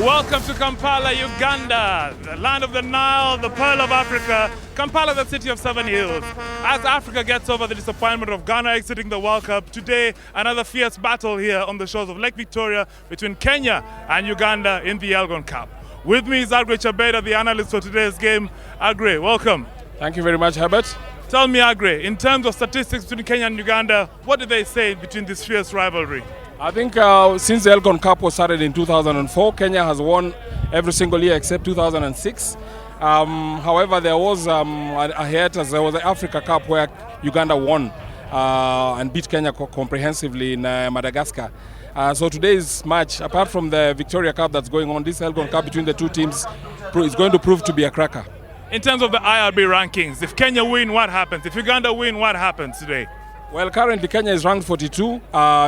Welcome to Kampala, Uganda, the land of the Nile, the pearl of Africa. Kampala, the city of 7 hills. As Africa gets over the disappointment of Ghana exiting the World Cup, today another fierce battle here on the shores of Lake Victoria between Kenya and Uganda in the Elgon Cup. With me is Adrian Buchanan, the analyst for today's game. Adrian, welcome. Thank you very much, Herbert. Tell me, Adrian, in terms of statistics between Kenya and Uganda, what do they say between this fierce rivalry? I think since the Elgon Cup was started in 2004, Kenya has won every single year except 2006. However, there was a hiatus. There was the Africa Cup where Uganda won and beat Kenya comprehensively in Madagascar. So today's match, apart from the Victoria Cup that's going on, this Elgon Cup between the two teams is going to prove to be a cracker. In terms of the IRB rankings, if Kenya win, what happens? If Uganda win, what happens today? Well, currently Kenya is ranked 42,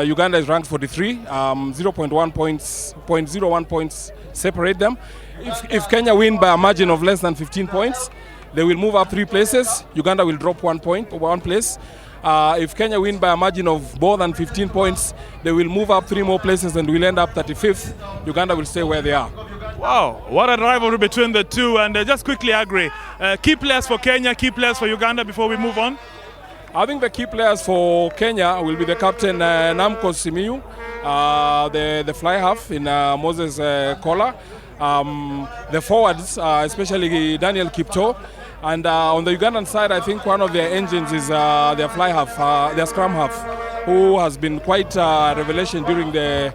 Uganda is ranked 43, 0.01 points separate them. If Kenya win by a margin of less than 15 points, they will move up 3 places. Uganda will drop 1 place. If Kenya win by a margin of more than 15 points, they will move up 3 more places and will end up 35th. Uganda will stay where they are. Wow, what a rivalry between the two. And just quickly, Agri, key players for Kenya, key players for Uganda before we move on? I think the key players for Kenya will be the captain Namco Simiyu, the fly half in Moses Kola, the forwards, especially Daniel Kipto, and on the Ugandan side, I think one of their engines is their fly half, their scrum half, who has been quite a revelation during the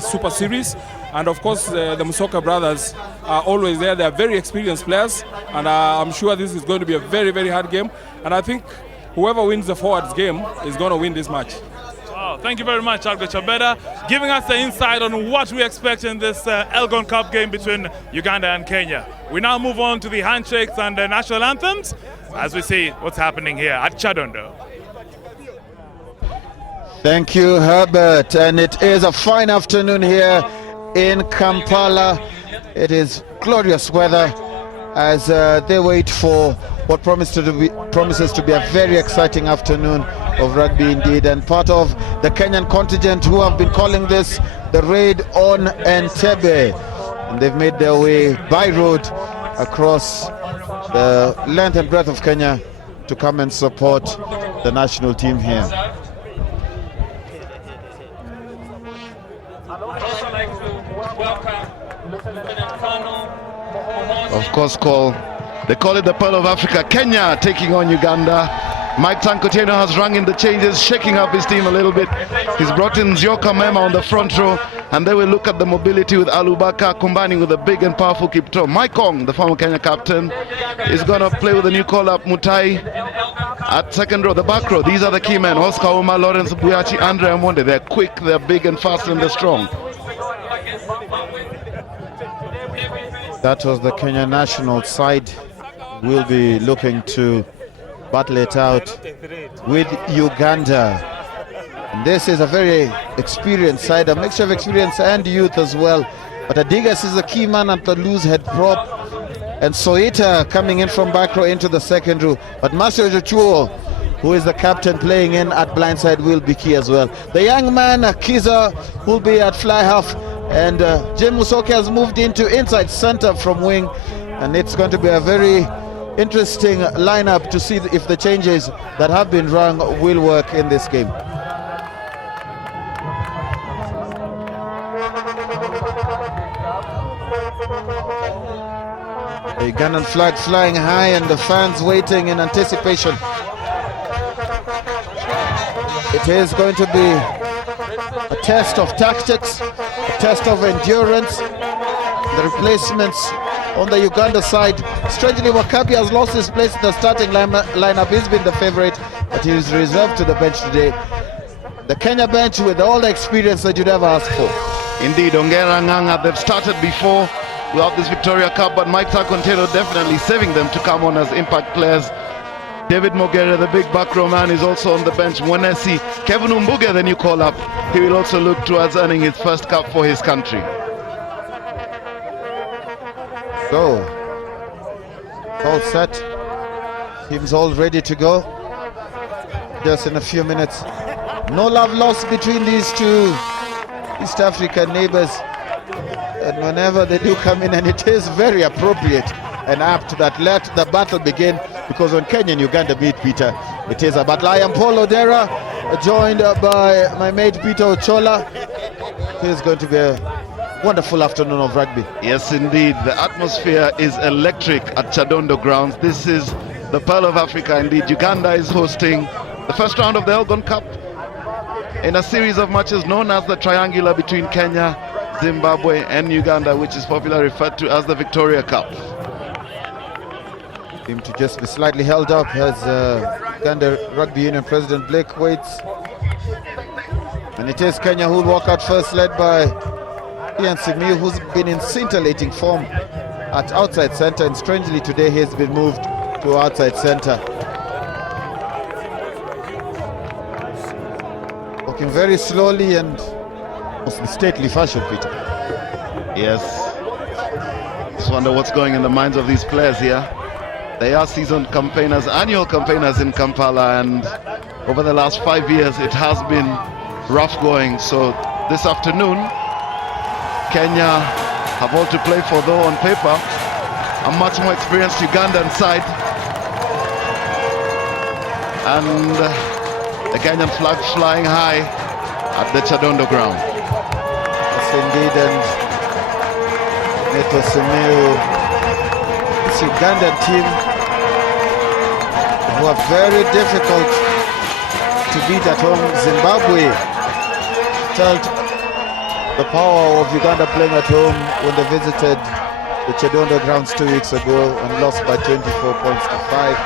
Super Series. And of course, the Musoka brothers are always there. They are very experienced players, and I'm sure this is going to be a very, very hard game. And I think whoever wins the forwards game is going to win this match. Wow, thank you very much, Adrian Buchanan, giving us the insight on what we expect in this Elgon Cup game between Uganda and Kenya. We now move on to the handshakes and the national anthems as we see what's happening here at Kyadondo. Thank you, Herbert. And it is a fine afternoon here in Kampala. It is glorious weather as they wait for what promises to be a very exciting afternoon of rugby indeed, and part of the Kenyan contingent who have been calling this the raid on Entebbe, and they've made their way by road across the length and breadth of Kenya to come and support the national team here. Of course, they call it the Pearl of Africa. Kenya taking on Uganda. Mike Tankoteno has rung in the changes, shaking up his team a little bit. He's brought in Zioka Mema on the front row, and they will look at the mobility with Alubaka combining with a big and powerful Kipto. Mike Ong, the former Kenya captain, is going to play with a new call-up, Mutai. At second row, the back row, these are the key men. Oscar Uma, Lawrence Buyachi, Andre Amonde. They're quick, they're big and fast, and they're strong. That was the Kenya national side. We'll be looking to battle it out with Uganda. And this is a very experienced side, a mixture of experience and youth as well. But Adigas is the key man at the loose head prop, and Soita coming in from back row into the second row. But Masio Jochuo, who is the captain playing in at blindside, will be key as well. The young man Kiza will be at fly half, and Jim Musoke has moved into inside center from wing, and it's going to be a very interesting lineup to see if the changes that have been rung will work in this game. The Ugandan flag flying high and the fans waiting in anticipation. It is going to be a test of tactics, a test of endurance. The replacements on the Uganda side. Strangely, Wakabi has lost his place in the starting lineup. He's been the favorite, but he is reserved to the bench today. The Kenya bench with all the experience that you'd ever ask for. Indeed, Ongera Nganga, they've started before without this Victoria Cup, but Mike Takontero definitely saving them to come on as impact players. David Mogere, the big back row man, is also on the bench. Mwenesi, Kevin Umbuge, the new call-up. He will also look towards earning his first cup for his country. So, all set. Teams all ready to go. Just in a few minutes. No love lost between these two East African neighbors. and whenever they do come in, and it is very appropriate and apt that let the battle begin, because when Kenya and Uganda meet, Peter, it is a battle. I am Paul Odera, joined by my mate Peter Ochola. It is going to be a wonderful afternoon of rugby. Yes, indeed. The atmosphere is electric at Kyadondo grounds. This is the Pearl of Africa. Indeed, Uganda is hosting the first round of the Elgon Cup in a series of matches known as the triangular between Kenya, Zimbabwe and Uganda, which is popularly referred to as the Victoria Cup. Seem to just be slightly held up as Uganda Rugby Union President Blake waits. And it is Kenya who will walk out first, led by Ian Simiyu, who's been in scintillating form at outside centre, and strangely today he has been moved to outside centre. Walking very slowly and most stately fashion, Peter. Yes. Just wonder what's going in the minds of these players here. They are seasoned campaigners, annual campaigners in Kampala, and over the last 5 years it has been rough going. So this afternoon, Kenya have all to play for, though on paper a much more experienced Ugandan side. And the Kenyan flag flying high at the Kyadondo ground. Yes, indeed, and Neto Simiyu, this Ugandan team who are very difficult to beat at home. Zimbabwe felt the power of Uganda playing at home when they visited the Kyadondo grounds 2 weeks ago and lost by 24 points to 5.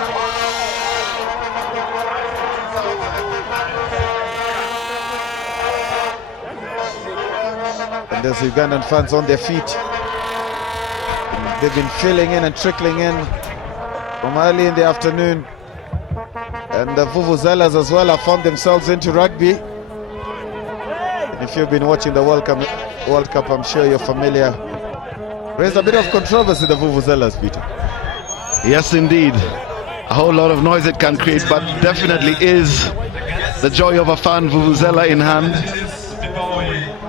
And there's Ugandan fans on their feet. And they've been filling in and trickling in from early in the afternoon. And the Vuvuzelas as well have found themselves into rugby. And if you've been watching the World Cup, I'm sure you're familiar. Raised a bit of controversy, the Vuvuzelas, Peter. Yes, indeed. A whole lot of noise it can create, but definitely is the joy of a fan, Vuvuzela in hand.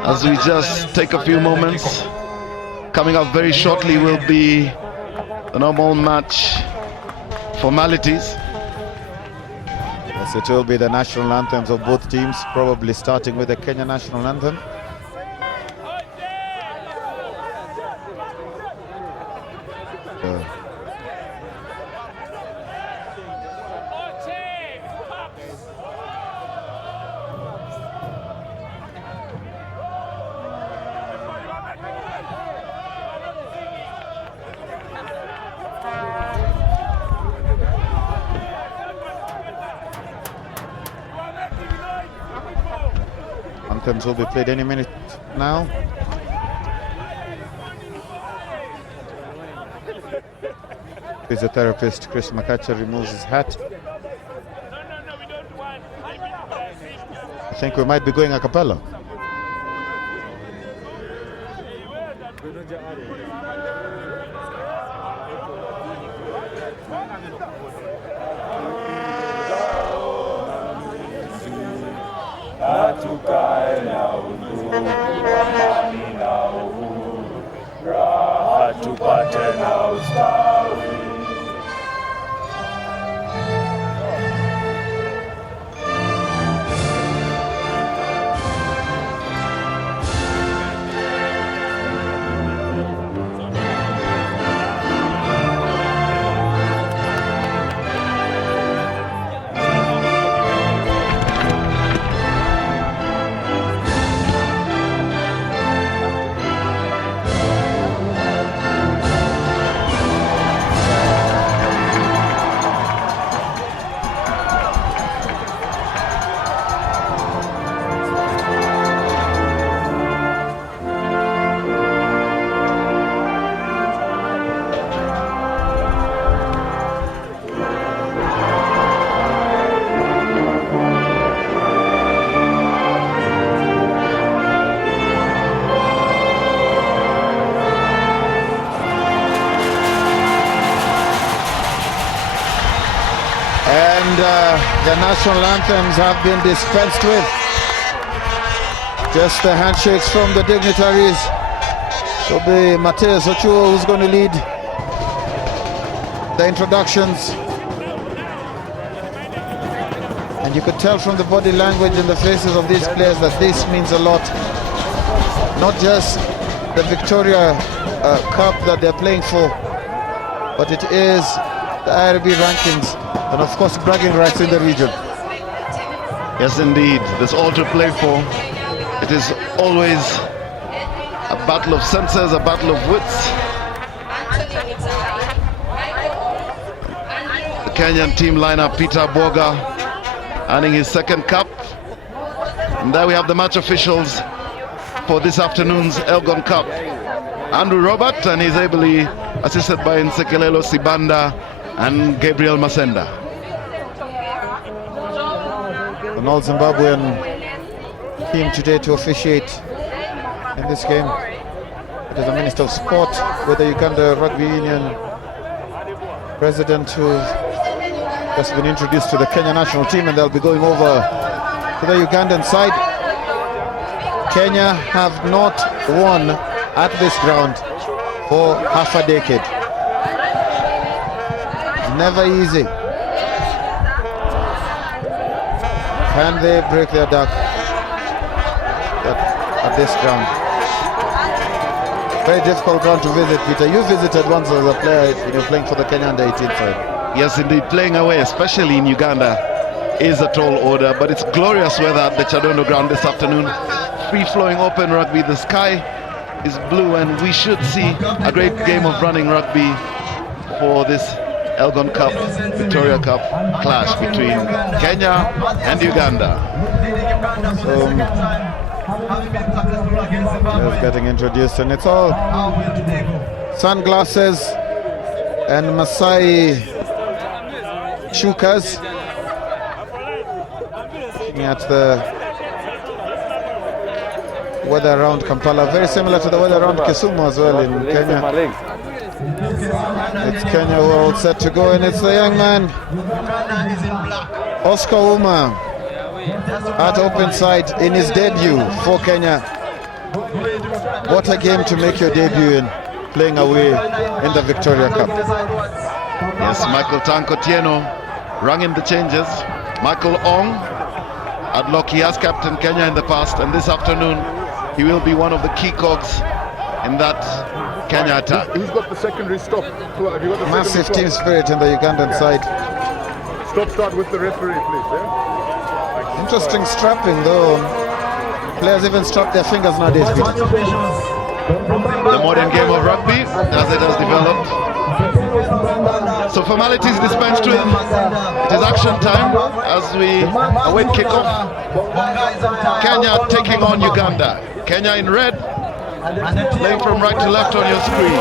As we just take a few moments, coming up very shortly will be the normal match formalities. Yes, it will be the national anthems of both teams, probably starting with the Kenya national anthem. Anthems will be played any minute now. Physiotherapist Chris Makacha removes his hat. I think we might be going a cappella. The national anthems have been dispensed with. Just the handshakes from the dignitaries It'll be Mateus Ochoa who's going to lead the introductions. And you could tell from the body language and the faces of these players that this means a lot. Not just the Victoria Cup that they're playing for, but it is the IRB rankings and of course bragging rights in the region. Yes, indeed. There's all to play for. It is always a battle of senses, a battle of wits. The Kenyan team lineup, Peter Boga earning his second cap. And there we have the match officials for this afternoon's Elgon Cup. Andrew Robert, and he's ably assisted by Nsekelelo Sibanda and Gabriel Masenda. An all Zimbabwean team today to officiate in this game. It is the Minister of Sport with the Uganda Rugby Union president who has been introduced to the Kenya national team, and they'll be going over to the Ugandan side. Kenya have not won at this ground for half a decade. Never easy. Can they break their duck at this ground? Very difficult ground to visit, Peter. You visited once as a player when you were playing for the Kenya under-18 side. Yes, indeed. Playing away, especially in Uganda, is a tall order, but it's glorious weather at the Kyadondo ground this afternoon. Free-flowing open rugby. The sky is blue, and we should see a great game of running rugby for this Elgon Cup, Victoria Cup clash between Kenya and Uganda. Just getting introduced, and it's all sunglasses and Masai chukas. Looking at the weather around Kampala, very similar to the weather around Kisumu as well in Kenya. It's Kenya who are all set to go, and it's the young man Oscar Uma at open side in his debut for Kenya. What a game to make your debut in, playing away in the Victoria Cup. Yes, Michael Tankotieno rang in the changes. Michael Ong at lock, he has captained Kenya in the past, and this afternoon he will be one of the key cogs in that Kenya attack. Who's got the secondary stop? Have you got the Massive team spirit in the Ugandan side. Start with the referee, please. Yeah? Interesting strapping though. Players even strap their fingers nowadays. The modern game of rugby as it has developed. So formalities dispensed with. It is action time as we await kickoff. Kenya taking on Uganda. Kenya in red, playing from right to left on your screen.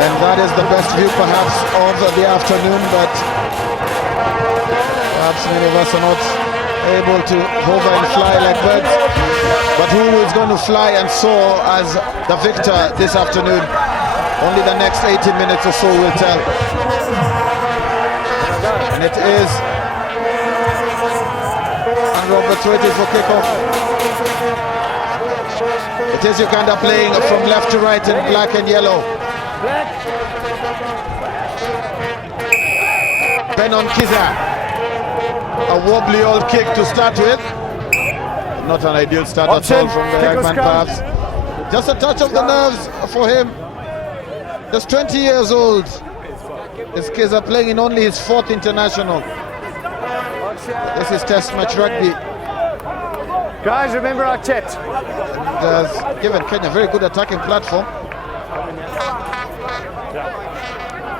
And that is the best view perhaps of the afternoon, but perhaps many of us are not able to hover and fly like birds. But who is going to fly and soar as the victor this afternoon? Only the next 80 minutes or so will tell. And it is, and Robert's waiting for kickoff. It is Uganda playing from left to right in black and yellow. Benon Kiza, a wobbly old kick to start with. Not an ideal start at all from the young man perhaps. Just a touch of the nerves for him. Just 20 years old. This Kiza playing in only his 4th international. This is test match rugby. Guys, remember our chat. It has given Kenya a very good attacking platform.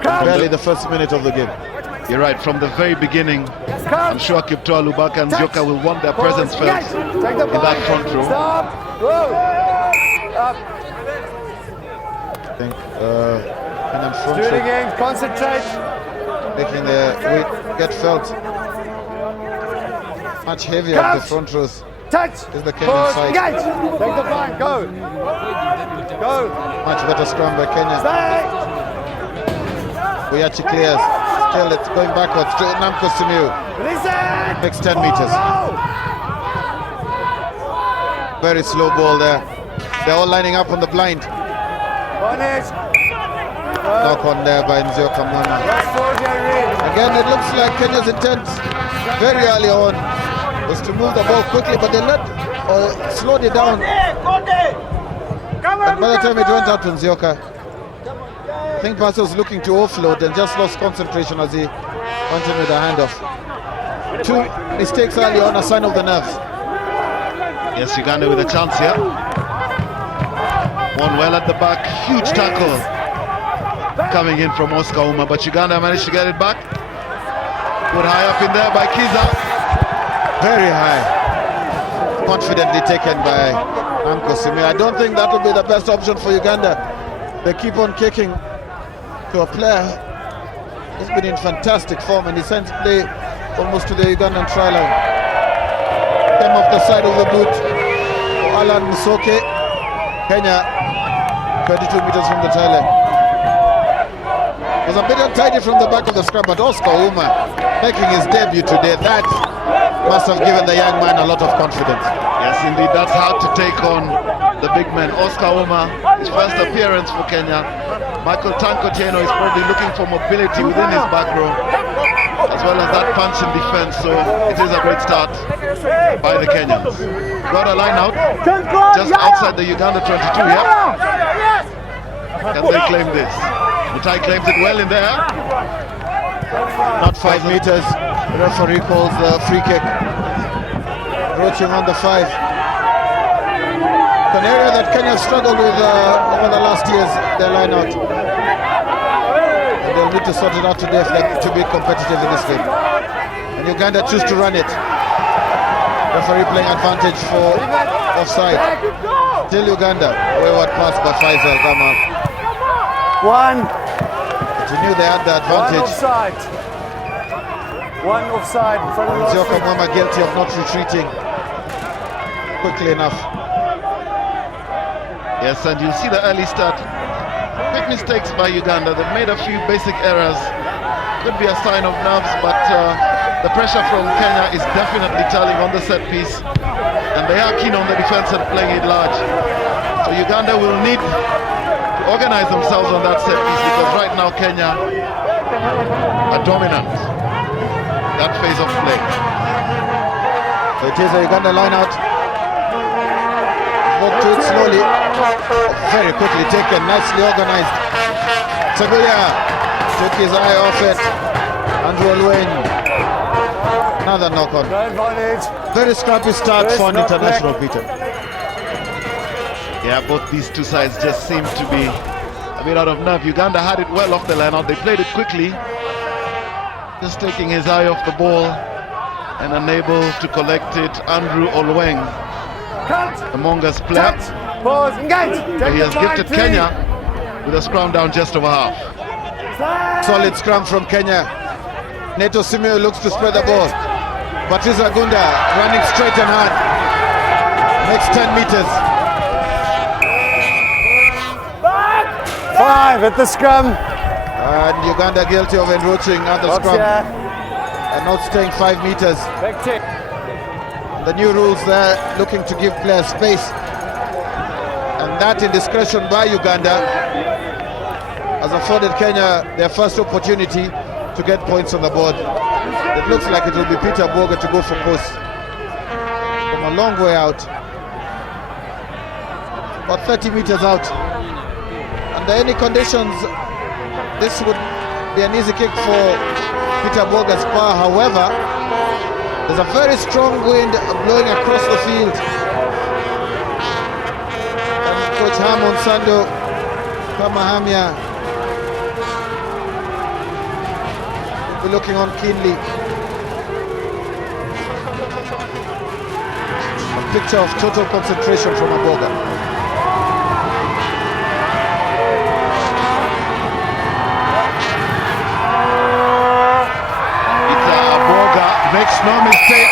Barely the first minute of the game. You're right, from the very beginning, I'm sure Kiptoa, Lubaka and Zioka will want their presence felt in that front row. I think Kenyan front Do it row again, concentrate. making the weight get felt. Much heavier of the front rows. Touch. Is the Kenyan side. Engage. Take the flank. Go. Go. Much better scrum by Kenya. Stay. Buyachi clears. Still it's going backwards to Namko Simiu. Listen. Next 10 meters. Very slow ball there. They're all lining up on the blind. Knock on there by Nzioka Mwema. Again, it looks like Kenya's intent very early on was to move the ball quickly, but they slowed it down. And by the time it went out to Nzioka, I think Basso was looking to offload and just lost concentration as he went in with a handoff. 2 mistakes early on, a sign of the nerves. Yes, Uganda with a chance here. One well at the back, huge tackle coming in from Oscar Uma, but Uganda managed to get it back. Put high up in there by Kiza. Very high. Confidently taken by Ankosimi. I don't think that will be the best option for Uganda. They keep on kicking to a player who's been in fantastic form, and he sends play almost to the Ugandan try line. Came off the side of the boot for Alan Musoke. Kenya 22 meters from the try line. Was a bit untidy from the back of the scrum, but Oscar Uma making his debut today. That must have given the young man a lot of confidence. Yes, indeed, that's hard to take on the big man. Oscar Uma, his first appearance for Kenya. Michael Tankotieno is probably looking for mobility within his back row, as well as that punch in defense, so it is a great start by the Kenyans. Got a line out, just outside the Uganda 22 here. Can they claim this? Mutai claims it well in there. Not 5 meters. The referee calls the free kick. Roaching on the 5. An area that Kenya struggled with over the last years, their line out. And they'll need to sort it out today if they're to be competitive in this game. And Uganda choose to run it. Referee playing advantage for offside. Still Uganda. Wayward pass by Faisal Gamal. One. But you knew they had the advantage. One offside in front of the Nzioka Mwema guilty of not retreating quickly enough. Yes, and you'll see the early start. Big mistakes by Uganda. They've made a few basic errors. Could be a sign of nerves, but the pressure from Kenya is definitely telling on the set piece. And they are keen on the defense and playing it large. So Uganda will need to organize themselves on that set piece, because right now Kenya are dominant that phase of play. So it is a Uganda line out. Walk to it slowly. Very quickly taken, nicely organized. Seguya took his eye off it. Andrew Olweng. Another knock on. Very scrappy start for an international, Peter. Yeah, both these two sides just seem to be a bit out of nerve. Uganda had it well off the line out. They played it quickly. Just taking his eye off the ball and unable to collect it. Andrew Olweng, the Mongas player. Pause, engage. He has gifted Kenya with a scrum down just over half. Solid scrum from Kenya. Neto Simeo looks to spread the ball. Patrice Agunda running straight and hard. Next 10 meters. 5 at the scrum. And Uganda guilty of encroaching at the scrum and not staying 5 meters. The new rules there, looking to give players space, and that indiscretion by Uganda has afforded Kenya their first opportunity to get points on the board. It looks like it will be Peter Boga to go for post from a long way out, about 30 meters out. Under any conditions, this would be an easy kick for Peter Boga's power. However, there's a very strong wind blowing across the field. And Coach Hamon Sando Kamahamia will be looking on keenly. A picture of total concentration from Aboga. Makes no mistake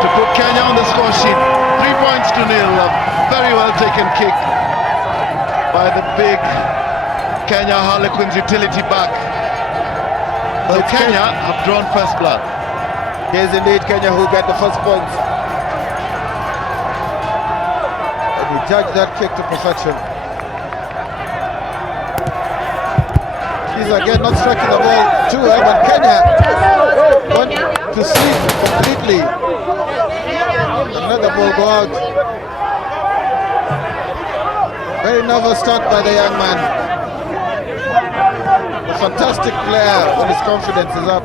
to put Kenya on the score sheet. 3 points to nil. A very well taken kick by the big Kenya Harlequins utility back. So Kenya have drawn first blood. It is indeed Kenya who get the first points. And we judge that kick to perfection. He's again not striking the ball too well, but Kenya went to sleep completely. And let the ball go out. Very nervous start by the young man. A fantastic player when his confidence is up.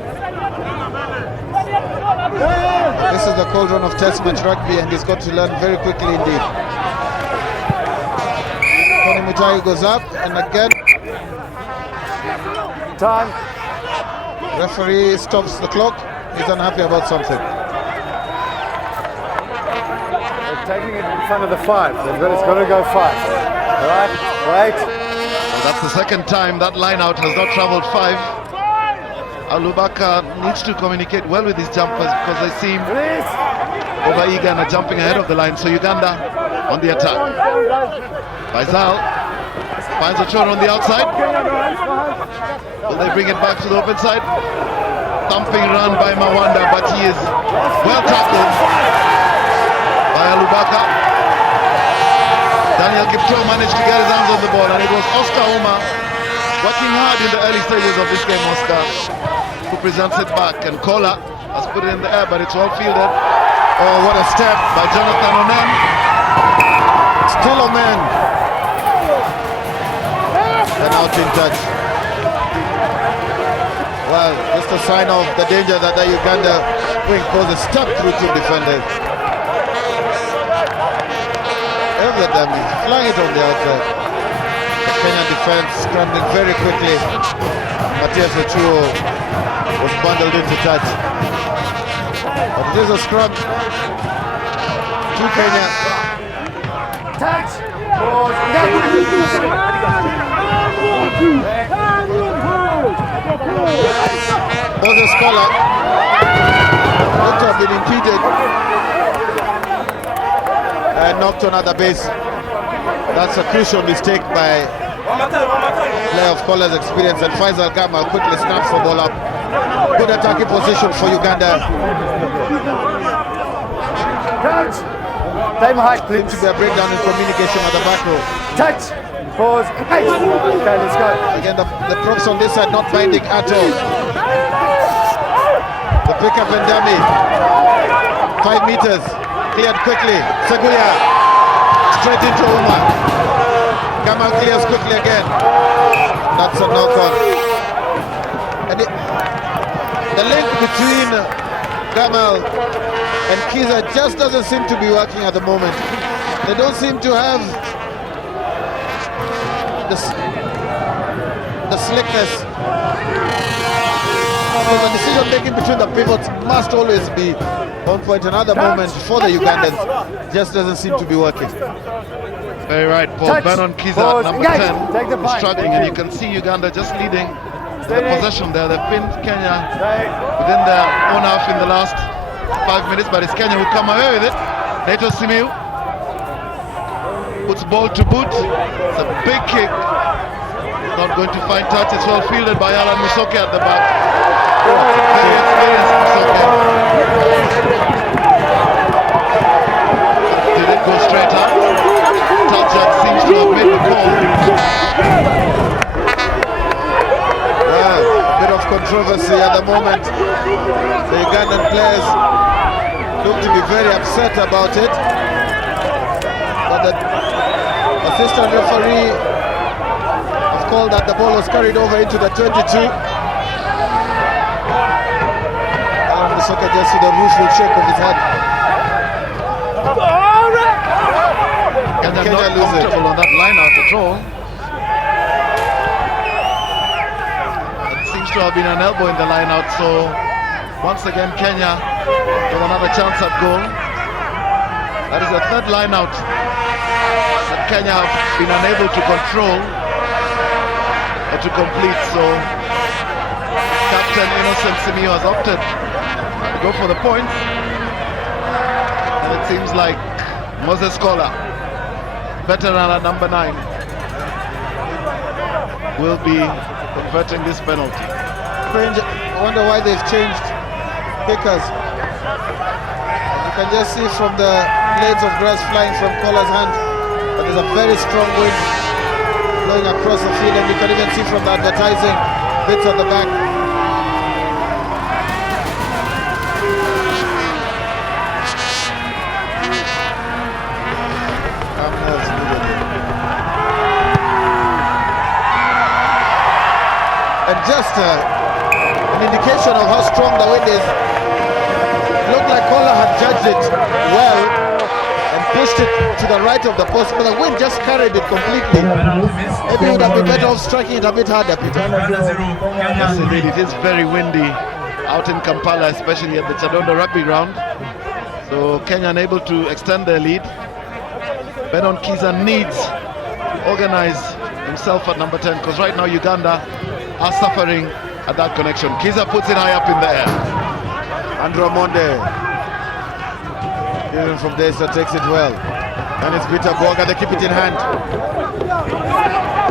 This is the cauldron of test match rugby, and he's got to learn very quickly indeed. Tony Mutai goes up, and again Time. referee stops the clock. He's unhappy about something. They're taking it in front of the 5. It's got to go 5. All right, wait. Well, that's the second time that line out has not traveled 5. Alubaka needs to communicate well with his jumpers because they seem Please. over eager and are jumping ahead of the line. So Uganda on the attack. Faisal finds a throw on the outside. Will they bring it back to the open side? Thumping run by Mawanda, but he is well tackled by Alubaka. Daniel Kipchoge managed to get his hands on the ball, and it was Oscar Uma working hard in the early stages of this game, Oscar, who presents it back, and Kola has put it in the air, but it's well fielded. Oh, what a step By Jonathan Onem. Still a man. And out in touch. Well, just a sign of the danger that the Uganda wing poses, stuck through two defenders. Every time he's flying it on the outside. The Kenyan defense scrambling very quickly. Matthias Ochuo was bundled into touch. But it is a scrum to Kenya. Touch. Pause. Moses Kola looked to have been impeded and knocked on at the base. That's a crucial mistake by player of Kola's experience, and Faisal Gamal quickly snaps the ball up. Good attacking position for Uganda. Touch. Time height, Seems please. to be a breakdown in communication at the back row. Touch. Pause. Hey. Okay, let's go. Again, the props on this side not binding at all. The pickup and dummy. 5 meters. Cleared quickly. Seguya. Straight into Uma. Gamal clears quickly again. That's a knock-on. And the link between Gamal and Kiza just doesn't seem to be working at the moment. They don't seem to have the slickness. So the decision making between the pivots must always be on point. Another moment for the Ugandans just doesn't seem to be working. Very right, Paul. Touch. Vernon Kiza, Pause. number Engage. 10, Take the is point. struggling, Thank and you. you can see Uganda just leading the Steady. possession there. They've pinned Kenya Stay. within their own half in the last 5 minutes, but it's Kenya who come away with it. Nato Simiu puts ball to boot. It's a big kick. Not going to find touch. It's well fielded by Alan Musoke at the back. Very experienced Musoke. Did it go straight up? Taljak seems to have made the call. Well, bit of controversy at the moment. The Ugandan players look to be very upset about it. But the assistant referee has called that the ball was carried over into the 22. And Musoka just did a rueful shake of his head. Kenya Kenya not lose it. comfortable on that line out at all. It seems to have been an elbow in the line out, so once again Kenya with another chance at goal. That is the third line out that Kenya have been unable to control or to complete, so Captain Innocent Simiyu has opted to go for the points, and it seems like Moses Kola, veteran at number 9, will be converting this penalty. Strange. I wonder why they've changed kickers. You can just see from the blades of grass flying from Kola's hand but there's a very strong wind blowing across the field, and you can even see from the advertising bits at the back. And just an indication of how strong the wind is. It looked like Kola had judged it well and pushed it to the right of the post, but the wind just carried it completely. Maybe it would have been better off striking it a bit harder, Peter. Yes, indeed. It is very windy out in Kampala, especially at the Kyadondo rugby ground. So Kenya unable to extend their lead. Benon Kiza needs to organize himself at number 10, because right now Uganda are suffering at that connection. Kiza puts it high up in the air. Andrew Amonde, even from there, so takes it well. And it's Peter Boga, they keep it in hand.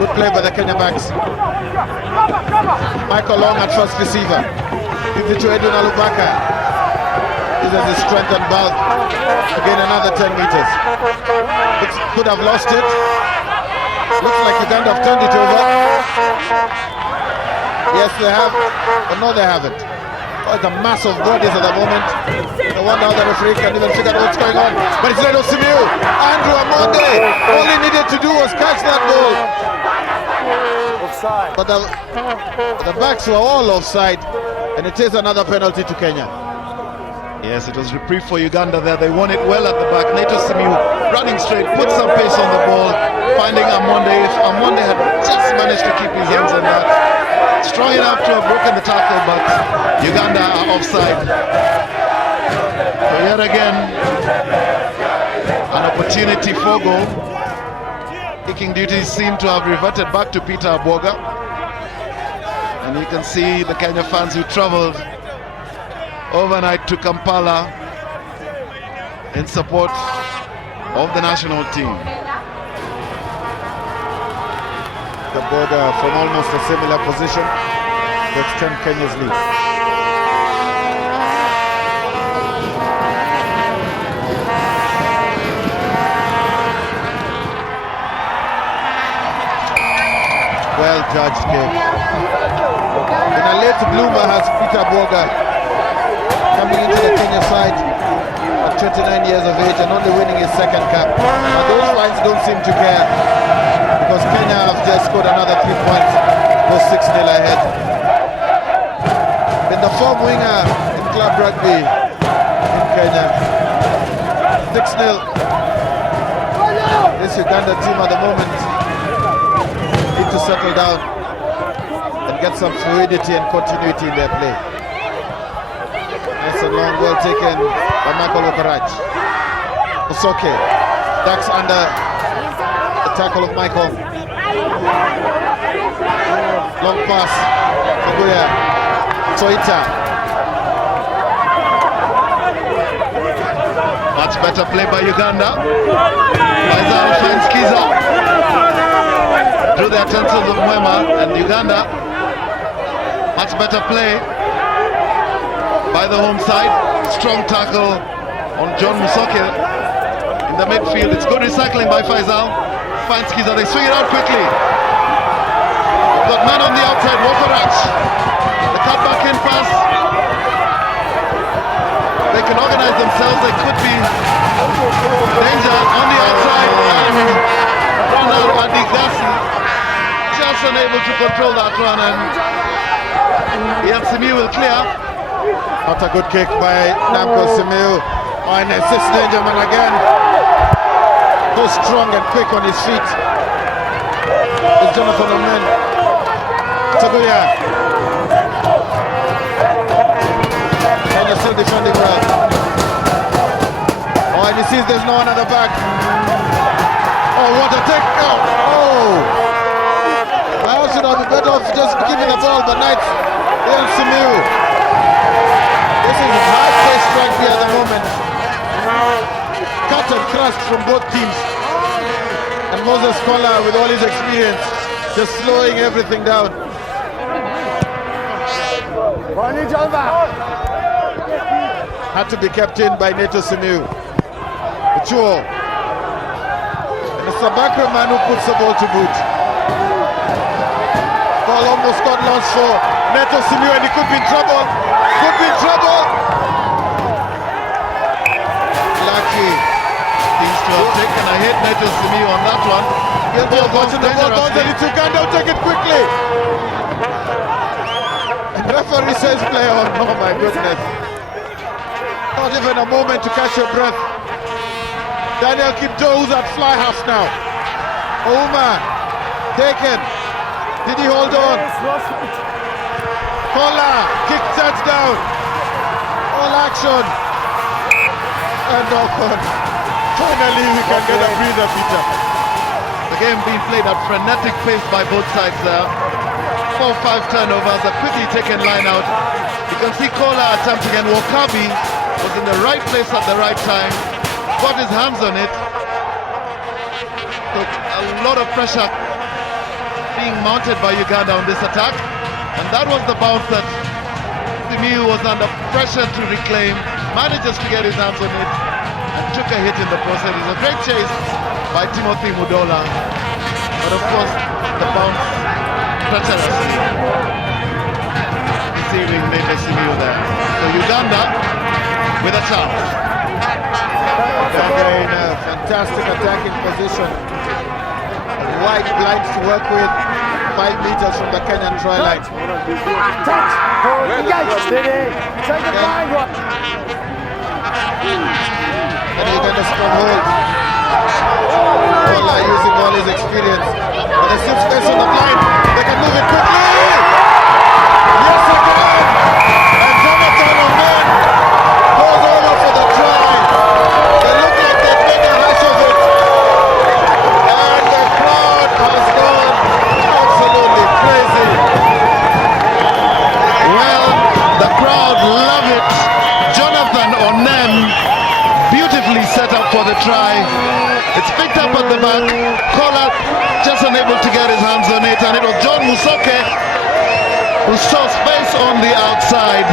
Good play by the Kenya backs. Michael Long at first receiver. Gives it to Edwin Alubaka. Uses his strength and bulk to gain another 10 meters. Could have lost it. Looks like Uganda have turned it over. Yes, they have, but no, they haven't. Oh, it's a mass of bodies at the moment. No wonder how the referee can even figure out what's going on. But it's Redo Simiu. Andrew Amonde. All he needed to do was catch that ball. Offside. But the backs were all offside, and it is another penalty to Kenya. Yes, it was reprieve for Uganda there. They won it well at the back. Nato Simiu running straight, put some pace on the ball, finding Amonde. If Amonde had just managed to keep his hands in that, strong enough to have broken the tackle, but Uganda are offside. So yet again, an opportunity for goal. Kicking duties seem to have reverted back to Peter Aboga. And you can see the Kenya fans who traveled overnight to Kampala in support of the national team. The border from almost a similar position to extend Kenya's lead. Well judged game. And a late bloomer has Peter Boga coming into the Kenya side at 29 years of age and only winning his second cap. But those fans don't seem to care, because Kenya have just scored another 3 points, goes 6-0 ahead. Been the form winger in club rugby in Kenya. 6-0. This Uganda team at the moment need to settle down and get some fluidity and continuity in their play. Nice and long, well taken by Michael Okaraj. Usoke ducks under the tackle of Michael. Long pass, Kaguya, Toita. Much better play by Uganda. Faisal finds Kiza through the utensils of Mwema, and Uganda. Much better play by the home side. Strong tackle on John Musoke in the midfield. It's good recycling by Faisal. Finds Kiza, they swing it out quickly. They've got man on the outside, Wokorach. The cut back in pass. They can organize themselves, they could be danger on the outside. Ronald Adigasi just unable to control that one, and Simiu will clear. Not a good kick by Namco Simiu. Oh, and assist Dangerman again. So strong and quick on his feet. It's Jonathan Omen. Taguya. And you're still defending well. Oh, and he sees there's no one at the back. Oh, what a take! Oh! I should have been better off just giving the ball, but Knights, Simiu. This is high-paced rugby at the moment. Cut and crushed from both teams. And Moses Kola, with all his experience, just slowing everything down. Had to be kept in by Nato Simiu. Uchuo. And Mr. Bakraman who puts the ball to boot. Ball almost got lost for Neto Simiu, and he could be in trouble. Could be in trouble. Lucky. Seems to have taken a hit, Neto Simiu, on that one. Guilty of watching the ball bounce, and it's Uganda, take it quickly. And referee says play on. Oh my goodness. Not even a moment to catch your breath. Daniel Kyadondo, who's at fly half now. Ouma, taken. Did he hold on? Kola, kick touchdown. All action. And knock on. Finally we can get a breather, Peter. The game being played at frenetic pace by both sides there. 4-5 turnovers, a quickly taken line out. You can see Kola attempting, and Wakabi was in the right place at the right time. Got his hands on it. So a lot of pressure being mounted by Uganda on this attack. And that was the bounce that Simiu was under pressure to reclaim. Manages to get his hands on it and took a hit in the process. It's a great chase by Timothy Mudola. But of course, the bounce treacherously deceiving Nene Simiu there. So Uganda with a chance. They're in a fantastic attacking position. Wide blinds to work with, 5 meters from the Kenyan try line. Touch! Take a blind one! And Uganda strong hold. Kola using all his experience. But there's still space on the blind. They can move it quickly! Yes, they can! And Jonathan Omen goes over for the try. They look like they've made a hash of it. And the crowd has gone absolutely crazy. Well, the crowd love it. Jonathan Onem beautifully set up for the try. It's picked up at the back. Kola just unable to get his hands on it, and it was John Musoke who saw space on the outside,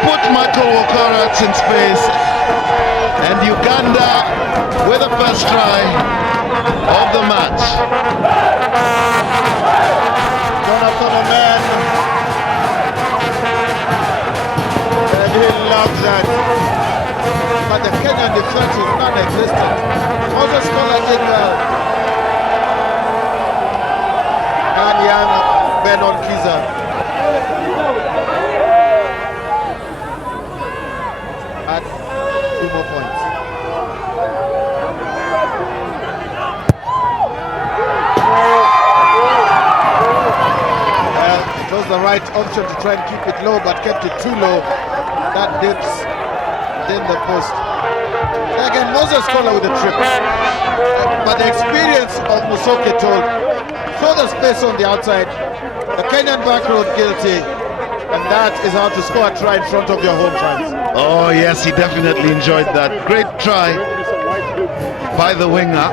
put Michael Wokorat in space, and Uganda with the first try of the match. Jonathan Omen. And he loves that. But the Kenyan defense is non-existent. Moses Kola did well. And young Benon Kiza. At 2 more points. Well, it was the right option to try and keep it low, but kept it too low. That dips in the post. Again, Moses Kola with the trip. But the experience of Musoke told, throw the space on the outside. The Kenyan back road guilty. And that is how to score a try in front of your home fans. Oh yes, he definitely enjoyed that. Great try by the winger.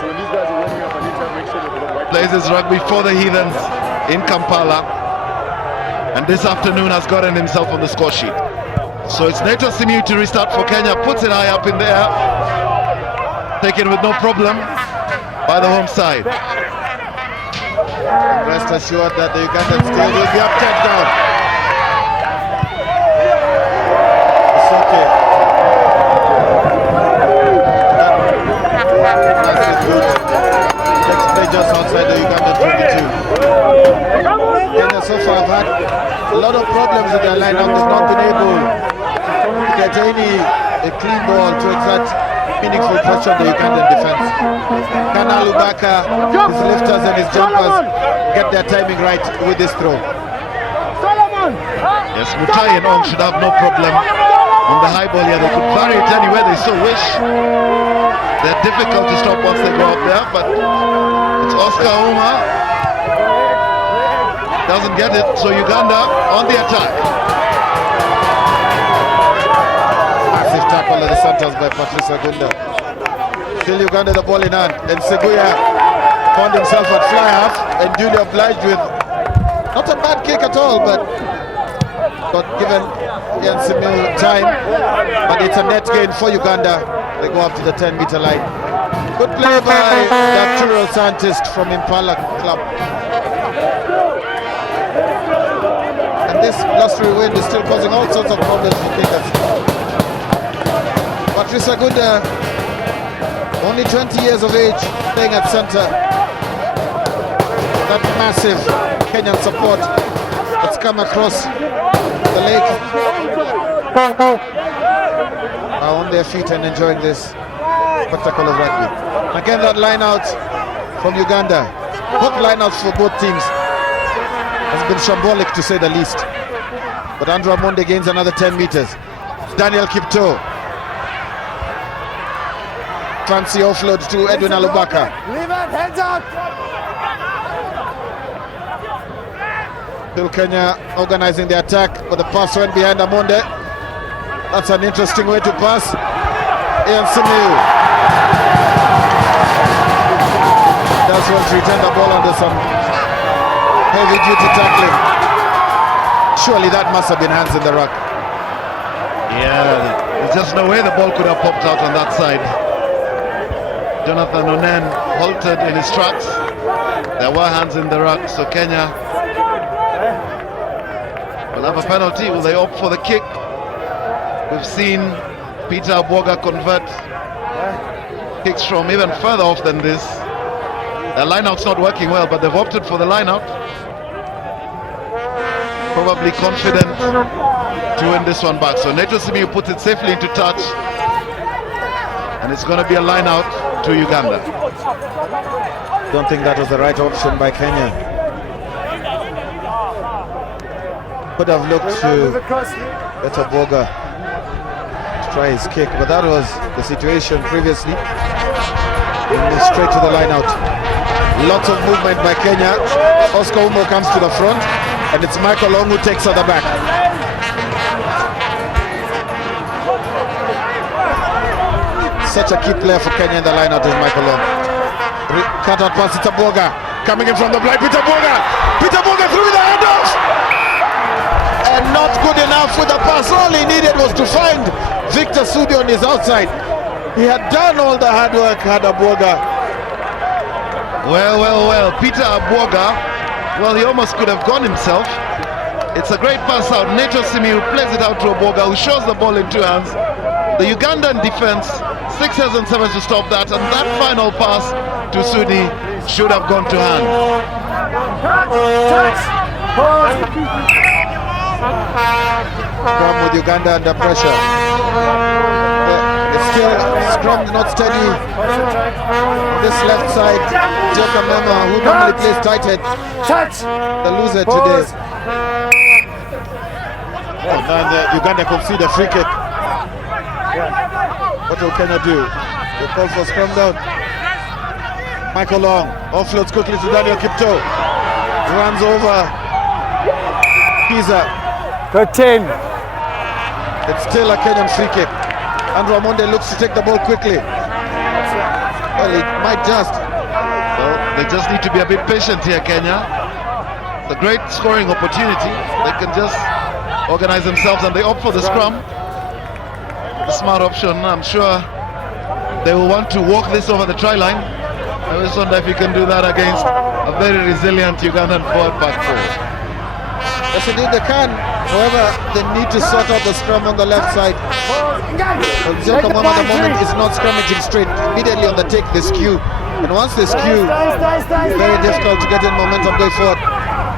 So when these guys are warming up, I need to make sure that the white Plays his rugby for the Heathens in Kampala. And this afternoon has gotten himself on the score sheet. So it's Neto Simiu to restart for Kenya, puts it high up in the air, taken with no problem by the home side. Rest assured that the Ugandan still will be up, check down. It's okay. That's good. Let's play just outside the Ugandan 22. Kenya so far have had a lot of problems with their lineup. They've not been able to get a clean ball to exert meaningful pressure on the Ugandan defense. Kana Lubaka, his lifters and his jumpers get their timing right with this throw. Yes, Mutai and Ong should have no problem on the high ball here. They could vary it anywhere they so wish. They're difficult to stop once they go up there, but it's Oscar Ouma. Doesn't get it, so Uganda on the attack. Massive tackle at the centers by Patrice Agunda. Still Uganda the ball in hand, and Seguya found himself at fly half and duly obliged with not a bad kick at all, but got given Ian Simiu time. But it's a net gain for Uganda. They go up to the 10-meter line. Good play by the actuarial scientist from Impala Club. And this blustery wind is still causing all sorts of problems for kickers. Patrice Agunda, only 20 years of age, playing at centre. That massive Kenyan support that's come across the lake are on their feet and enjoying this spectacle of rugby. Again, that line out from Uganda, both line outs for both teams, has been shambolic to say the least. But Andrew Amonde gains another 10 meters. Daniel Kipto. Fancy offload to Edwin Alubaka. Leave it, hands out. Still Kenya organizing the attack, but the pass went behind Amonde. That's an interesting way to pass. Ian Simiu does well to return the ball under some heavy duty tackling. Surely that must have been hands in the ruck. Yeah, there's just no way the ball could have popped out on that side. Jonathan Onen halted in his tracks. There were hands in the ruck, so Kenya will have a penalty. Will they opt for the kick? We've seen Peter Abwoga convert kicks from even further off than this. The line-out's not working well, but they've opted for the line-out. Probably confident to win this one back. So Neto Simiyu puts it safely into touch, and it's going to be a line-out to Uganda. Don't think that was the right option by Kenya. Could have looked to let Abwoga try his kick, but that was the situation previously. Straight to the line out. Lots of movement by Kenya. Oscar Umo comes to the front, and it's Michael Long who takes at the back. Such a key player for Kenya in the line out is Michael Long. Cut out pass, it's Abwoga coming in from the blind. Peter Abwoga through the handoff, and not good enough with the pass. All he needed was to find Victor Sudi on his outside. He had done all the hard work, had Abwoga. Well, Peter Abwoga, well, he almost could have gone himself. It's a great pass out. Neto Simiyu plays it out to Abwoga, who shows the ball in two hands. The Ugandan defense, 6 and 7 to stop that, and that final pass to Sudi should have gone to hand. Scrum with Uganda under pressure. It's still scrum not steady. This left side, Joka Mema, who normally plays tight head, the loser today. And then Uganda concede a free kick. What will Kenya do? They call for scrum down. Michael Long offloads quickly to Daniel Kipto. Runs over Kiza. 13. It's still a Kenyan free kick. Andrew Amonde looks to take the ball quickly. Well, it might just. Well, they just need to be a bit patient here, Kenya. It's a great scoring opportunity. They can just organize themselves, and they opt for the scrum. The smart option. I'm sure they will want to walk this over the try line. I just wonder if you can do that against a very resilient Ugandan forward back four. Yes, indeed they can. However, they need to sort out the scrum on the left side. Joka Mama at the moment is not scrummaging straight. Immediately on the take, they skew. And once they skew, very difficult to get in momentum going forward.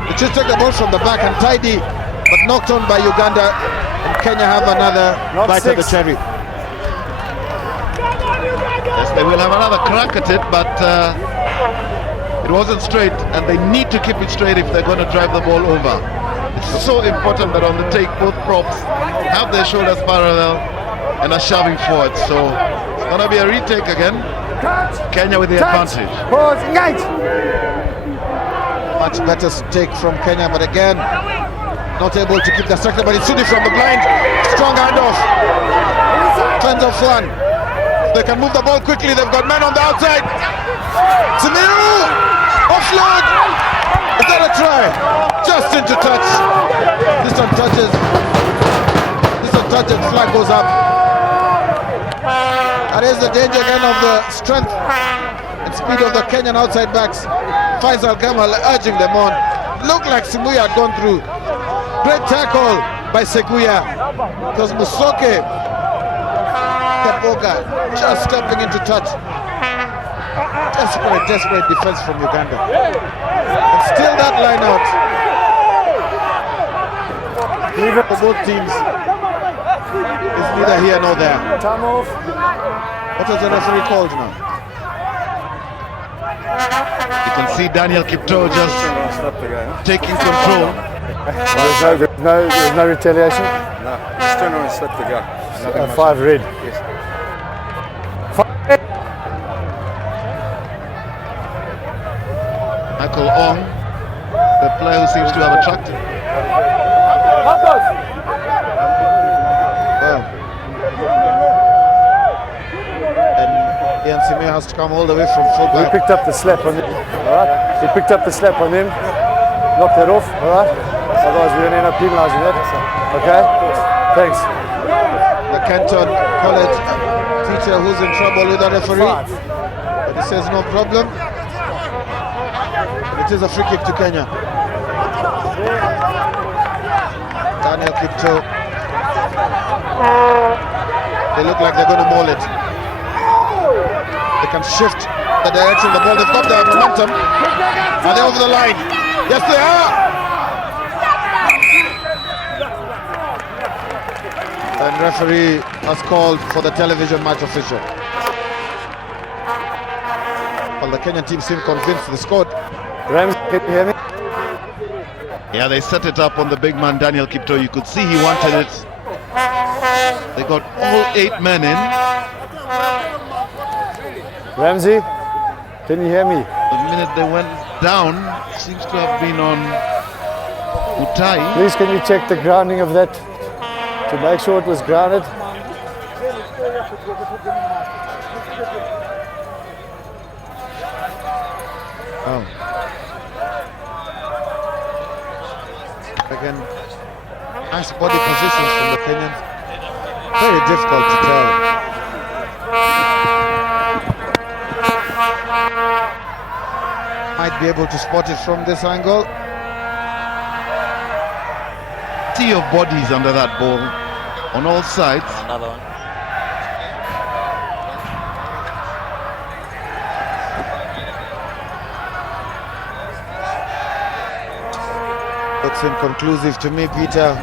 They just take the ball from the back and tidy, but knocked on by Uganda. And Kenya have another bite of the cherry. Yes, they will have another crack at it, but it wasn't straight, and they need to keep it straight if they're going to drive the ball over. It's so important that on the take, both props have their shoulders parallel and are shoving forward. So it's going to be a retake again. Kenya with the advantage. Pause, engage. Much better take from Kenya, but again, not able to keep the structure. But it's Sudi from the blind. Strong handoff. Fends off one. They can move the ball quickly. They've got men on the outside. Simiyu! Offload! Is that a try? Just into touch. This one touches. Flag goes up. That is the danger again of the strength and speed of the Kenyan outside backs. Faisal Gamal urging them on. Looked like Simuya had gone through. Great tackle by Seguya. Because Musoke Kapoga just stepping into touch. Desperate defense from Uganda. And still that line out. Even for both teams is neither here nor there. Time off. What has the referee called now? You can see Daniel Kipto just taking control. There's no retaliation. No, just turn around and slap the guy. 5 red. Yes. Michael Ong, the player who seems to have attracted. Well, and Ian Simeo has to come all the way from He fullback. picked up the slap on him. Alright? He picked up the slap on him. Knocked it off. Alright? Otherwise we don't end up penalising that. Okay? Thanks. The Canton College teacher who's in trouble with the referee. But he says no problem. It is a free kick to Kenya. Daniel Kipto. They look like they're going to maul it. They can shift the direction of the ball. They've got the momentum. Are they over the line? Yes, they are. And referee has called for the television match official. Well, the Kenyan team seem convinced they scored. Rams, can you hear me? Yeah, they set it up on the big man Daniel Kipto. You could see he wanted it. They got all 8 men in. Ramsey, can you hear me? The minute they went down, seems to have been on Utai. Please can you check the grounding of that to make sure it was grounded? Oh. Again, nice body positions from the Kenyans. Very difficult to tell. Might be able to spot it from this angle. Sea of bodies under that ball on all sides. Another one. Looks inconclusive to me, Peter.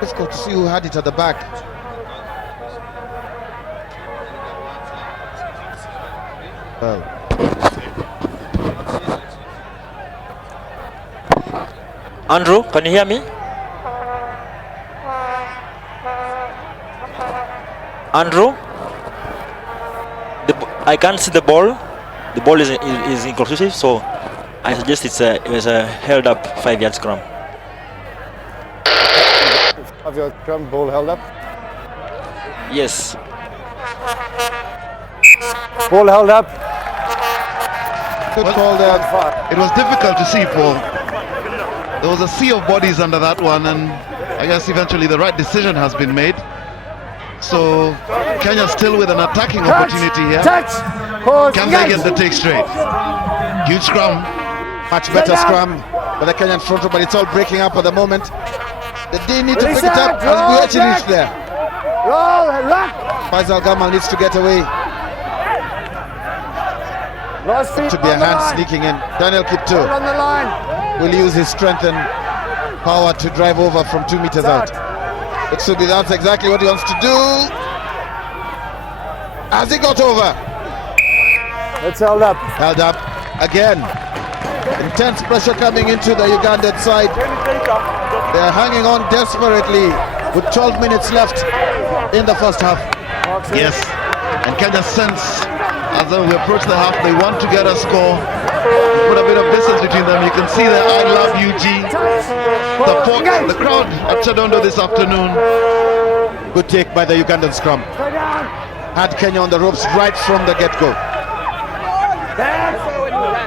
Difficult to see who had it at the back. Well, Andrew, can you hear me? Andrew, I can't see the ball. The ball is inconclusive, so I suggest it was a held up 5-yard scrum. 5-yard scrum, ball held up. Yes. Ball held up. good call there. It was difficult to see, Paul. There was a sea of bodies under that one, and I guess eventually the right decision has been made. So Kenya still with an attacking opportunity here. Can they get the take straight? Huge scrum. Much better scrum by the Kenyan front row, but it's all breaking up at the moment. They need to pick it up as we actually reach there. Faisal Gamal needs to get away. To be a hand sneaking in. Daniel Kipto will use his strength and power to drive over from 2 meters out. It should be, that's exactly what he wants to do. Has he got over? It's held up. Held up again. Intense pressure coming into the Ugandan side. They're hanging on desperately with 12 minutes left in the first half. Yes, and Kenya sense as we approach the half, they want to get a score, put a bit of distance between them. You can see the I love UG support, the crowd at Kyadondo this afternoon. Good take by the Ugandan scrum. Had Kenya on the ropes right from the get-go.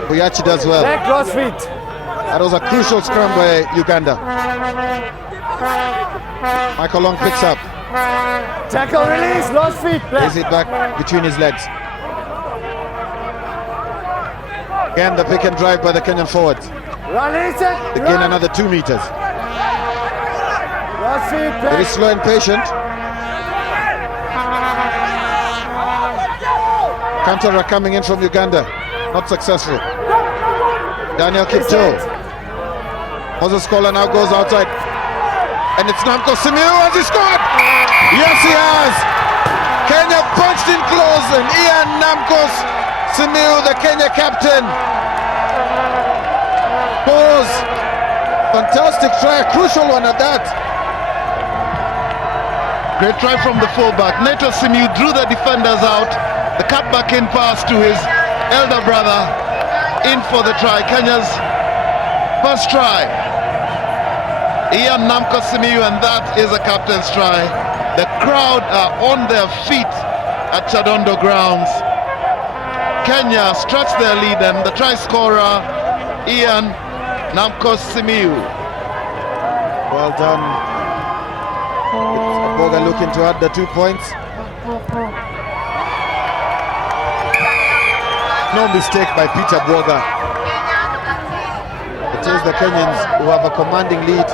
Buyachi does well. Back, cross feet. That was a crucial scrum by Uganda. Michael Long picks up. Tackle, release, lost feet. Lays it back between his legs. Again, the pick and drive by the Kenyan forwards. Release it. They gain another 2 meters. Lost feet, Very slow and patient. Counter coming in from Uganda. Not successful. Daniel Kipto. Moses Kola now goes outside. And it's Namco Simiu. Has he scored? Yes, he has. Kenya punched in close, and Ian Namco Simiu, the Kenya captain, scores. Fantastic try, a crucial one at that. Great try from the fullback. Neto Simiu drew the defenders out. The cutback in pass to his elder brother. In for the try. Kenya's first try. Ian Namco Simiu, and that is a captain's try. The crowd are on their feet at Kyadondo grounds. Kenya stretched their lead, and the try scorer, Ian Namco Simiu. Well done. Boga looking to add the 2 points. No mistake by Peter Boga. It is the Kenyans who have a commanding lead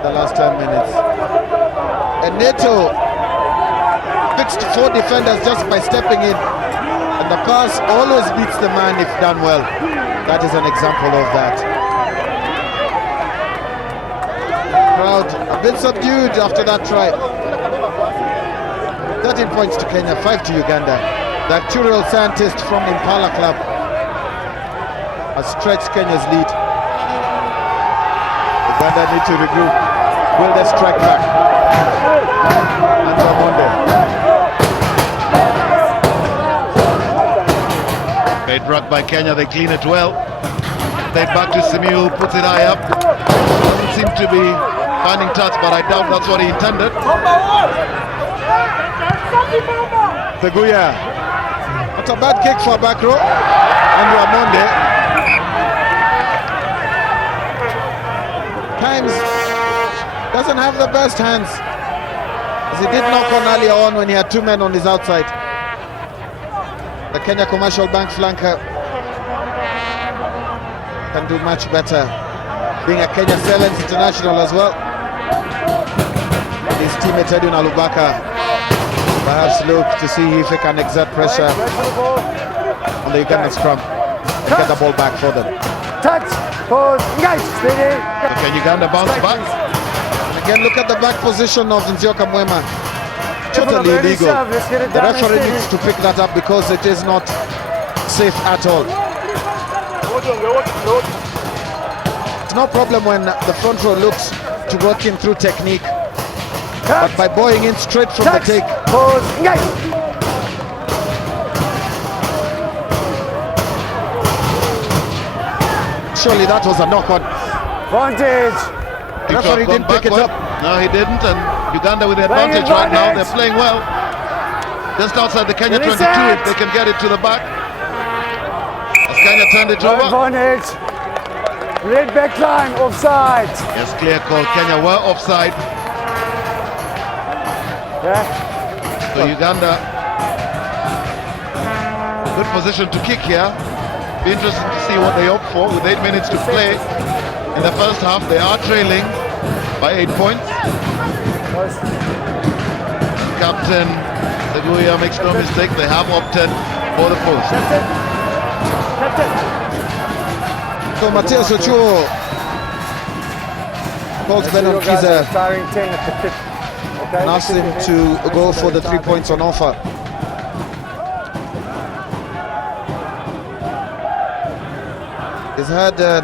the last 10 minutes. And Neto fixed 4 defenders just by stepping in. And the pass always beats the man if done well. That is an example of that. Crowd a bit subdued after that try. 13 points to Kenya, 5 to Uganda. The actuarial scientist from Impala Club has stretched Kenya's lead. Uganda need to regroup. Will they strike back? And Amonde. Great ruck by Kenya, they clean it well. Played back to Simiu, puts it high up. Doesn't seem to be finding touch, but I doubt that's what he intended. Teguya. Not a bad kick for back row. And Amonde. Times doesn't have the best hands, as he did knock on earlier on when he had 2 men on his outside. The Kenya Commercial Bank flanker can do much better, being a Kenya Sevens international as well. His teammate Edwin Alubaka perhaps look to see if he can exert pressure on the Ugandan scrum and get the ball back for them. Touch, pause, engage, steady. Okay, Uganda bounce back. And again, look at the back position of Nzioka Mwema. Totally illegal. The referee needs to pick that up because it is not safe at all. It's no problem when the front row looks to work in through technique, but by bowing in straight from the take. Pause, engage. Surely that was a knock-on. Advantage. The referee didn't pick it up. No, he didn't, and Uganda with the advantage right now. They're playing well. Just outside the Kenya 22, if they can get it to the back. As Kenya turned it over. Advantage. Red back line, offside. Yes, clear call. Kenya were offside. Yeah. So Uganda, good position to kick here. Be interesting to see what they opt for with 8 minutes to play. In the first half, they are trailing by 8 points. Captain Teguya makes no mistake, they have opted for the post. So Mateus Ochuo calls Benon Kiza and asks him to go for the 3 points on offer. He's had a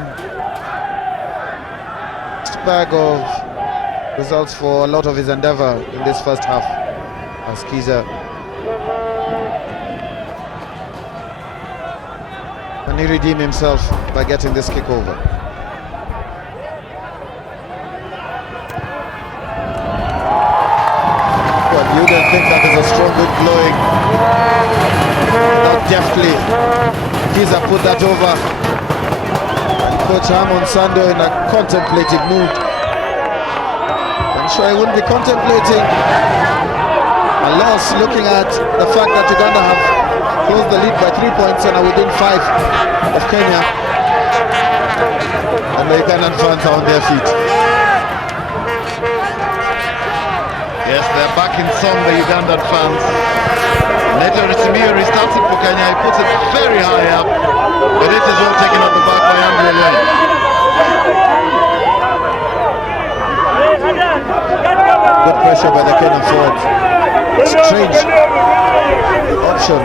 bag of results for a lot of his endeavor in this first half as Kiza. And he redeemed himself by getting this kick over. Well, you don't think that is a strong wind blowing. That deftly. Giza put that over. Coach Amonde Sando in a contemplative mood. I'm sure he wouldn't be contemplating a loss, looking at the fact that Uganda have closed the lead by 3 points and are within 5 of Kenya. And the Ugandan fans are on their feet. Yes, they're back in song, the Ugandan fans. Later, Simiyu restarts it for Kenya. He puts it very high up, but it is well taken at the back by Andrew Lane. Good pressure by the Kenyan forwards. Strange option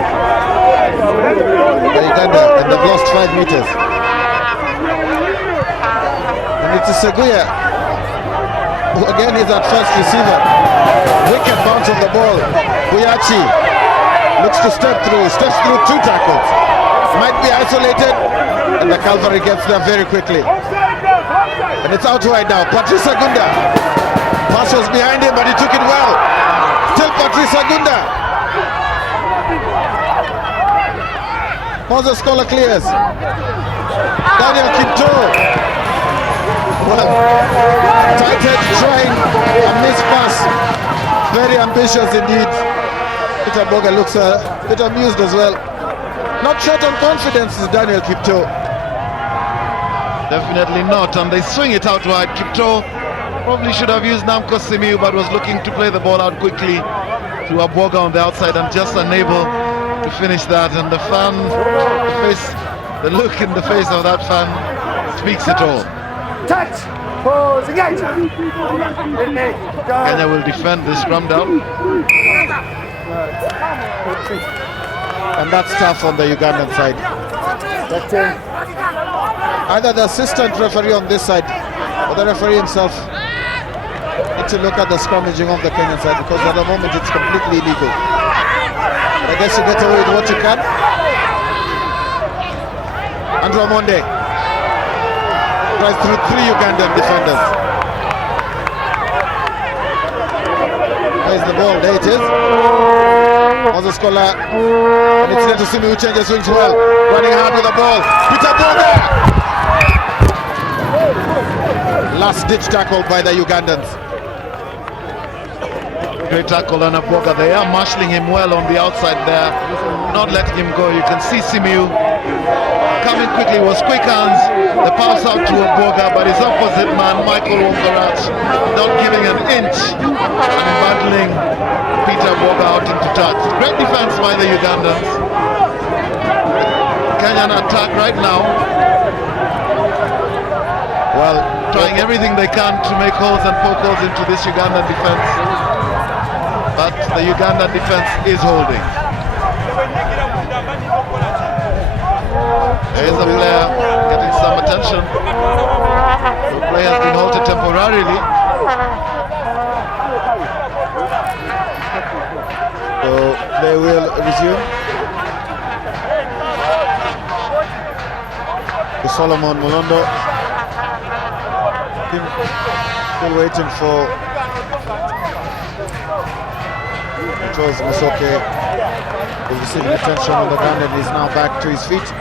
by Uganda, and they've lost 5 meters. And it's Seguya, who again is at first receiver. Wicked bounce of the ball. Buyachi looks to steps through 2 tackles. Might be isolated, and the Calvary gets there very quickly. And it's out wide now. Patrice Agunda. Pass was behind him, but he took it well. Still Patrice Agunda. Moses Kola clears. Daniel Kipto. Well, tighthead trying a missed pass. Very ambitious indeed. Peter Boga looks a bit amused as well. Not short on confidence is Daniel Kipto. Definitely not, and they swing it out wide. Kipto probably should have used Namco Simiyu, but was looking to play the ball out quickly to Aboga on the outside and just unable to finish that. And the fan, the look in the face of that fan speaks it all. Touch! Pose, engage! Kenya will defend this scrum down. And that's tough on the Ugandan side. Either the assistant referee on this side or the referee himself need to look at the scrummaging of the Kenyan side, because at the moment it's completely illegal. I guess you get away with what you can. Andrew Amonde tries through 3 Ugandan defenders. There's the ball, there it is. Moses Kola, and it's Neto Simi who changes swings well. Running hard with the ball. Peter Boga! Last ditch tackle by the Ugandans. Great tackle on Aboga. They are marshalling him well on the outside there, not letting him go. You can see Simiyu coming quickly, was quick hands. The pass out to Aboga, but his opposite man, Michael Wongarach, not giving an inch and battling Peter Aboga out into touch. Great defense by the Ugandans. Kenyan attack right now. Well, trying everything they can to make holes and poke holes into this Ugandan defense. But the Ugandan defense is holding. There is a player getting some attention. The play has been halted temporarily. So they will resume. To Solomon Molondo. Still waiting for Charles Musoke. He's receiving attention on the ground and he's now back to his feet.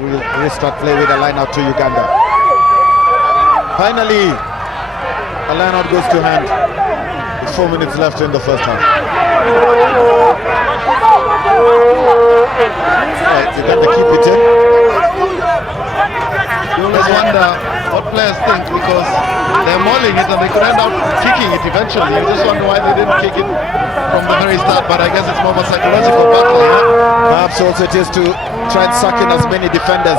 We'll restart play with a line out to Uganda. Finally, a line out goes to hand with 4 minutes left in the first half. Right, Uganda keep it in. You always wonder what players think, because they're mauling it and they could end up kicking it eventually. You just wonder why they didn't kick it from the very start, but I guess it's more of a psychological battle, yeah? Perhaps also it is to try and suck in as many defenders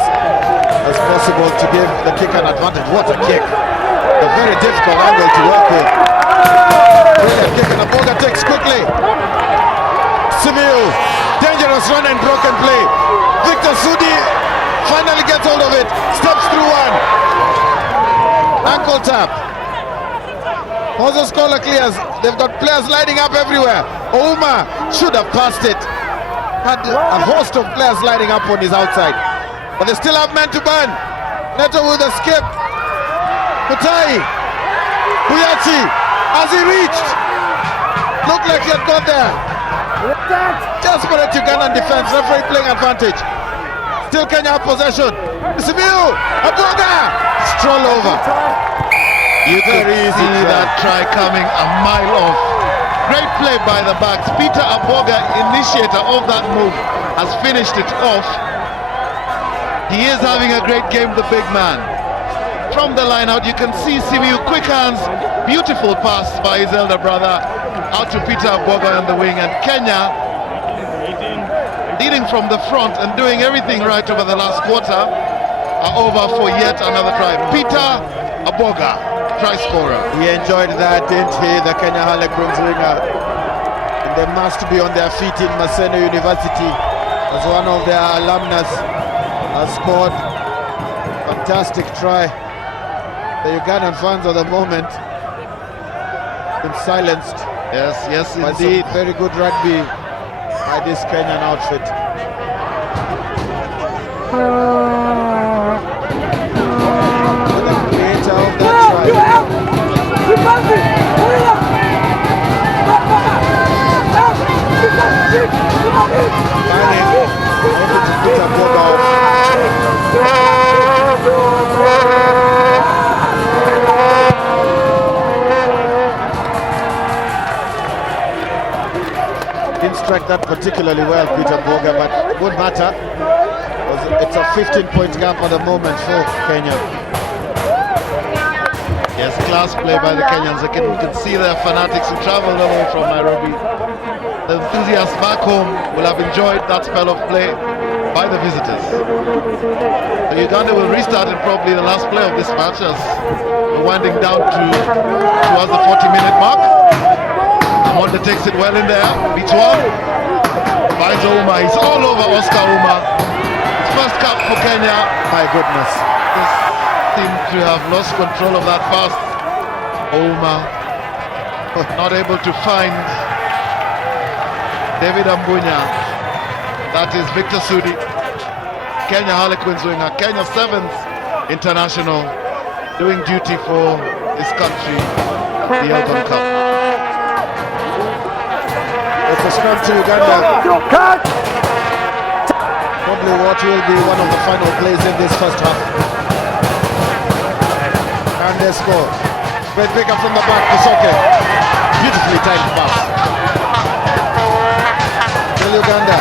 as possible to give the kick an advantage. What a kick! A very difficult angle to work with. Brilliant kick, and Aboga takes quickly. Simiyu, dangerous run and broken play. Victor Sudi finally gets hold of it, steps through one. Ankle tap. Moses Kola clears. They've got players lining up everywhere. Ouma should have passed it. Had a host of players lining up on his outside, but they still have men to burn. Neto with a skip. Mutai. Buyachi, as he reached, looked like he had got there. Just for the Ugandan defense, referee playing advantage. Still Kenya have possession. Simiu, Aboga, stroll over. You could see that try coming a mile off. Great play by the backs. Peter Aboga, initiator of that move, has finished it off. He is having a great game, the big man. From the line out, you can see Simiu, quick hands, beautiful pass by his elder brother out to Peter Aboga on the wing, and Kenya leading from the front and doing everything right over the last quarter are over for yet another try. Peter Aboga, try scorer. He enjoyed that, didn't he? The Kenya Harlequins winger. And they must be on their feet in Maseno University as one of their alumnus has scored. Fantastic try. The Ugandan fans at the moment been silenced. Yes, by indeed. some very good rugby by this Kenyan outfit. The creator of that try. Didn't strike that particularly well, Peter Boga, but won't matter. It's a 15-point gap at the moment for Kenya. Yes, class play by the Kenyans. You can see their fanatics who traveled all the way from Nairobi. The enthusiasts back home will have enjoyed that spell of play by the visitors. So Uganda will restart in probably the last play of this match as we're winding down towards the 40-minute mark. Amonde takes it well in there, beats one, finds Ouma. He's all over Oscar Ouma. His first cap for Kenya. My goodness. Seem to have lost control of that pass. Ouma not able to find David Ambunya. That is Victor Sudi. Kenya Harlequins winger, Kenya 7th international, doing duty for this country, the Elgon Cup. It's a scrum to Uganda. Probably what will be one of the final plays in this first half. And they score. Great pick up from the back, Kusoke. Beautifully timed pass. Still Uganda.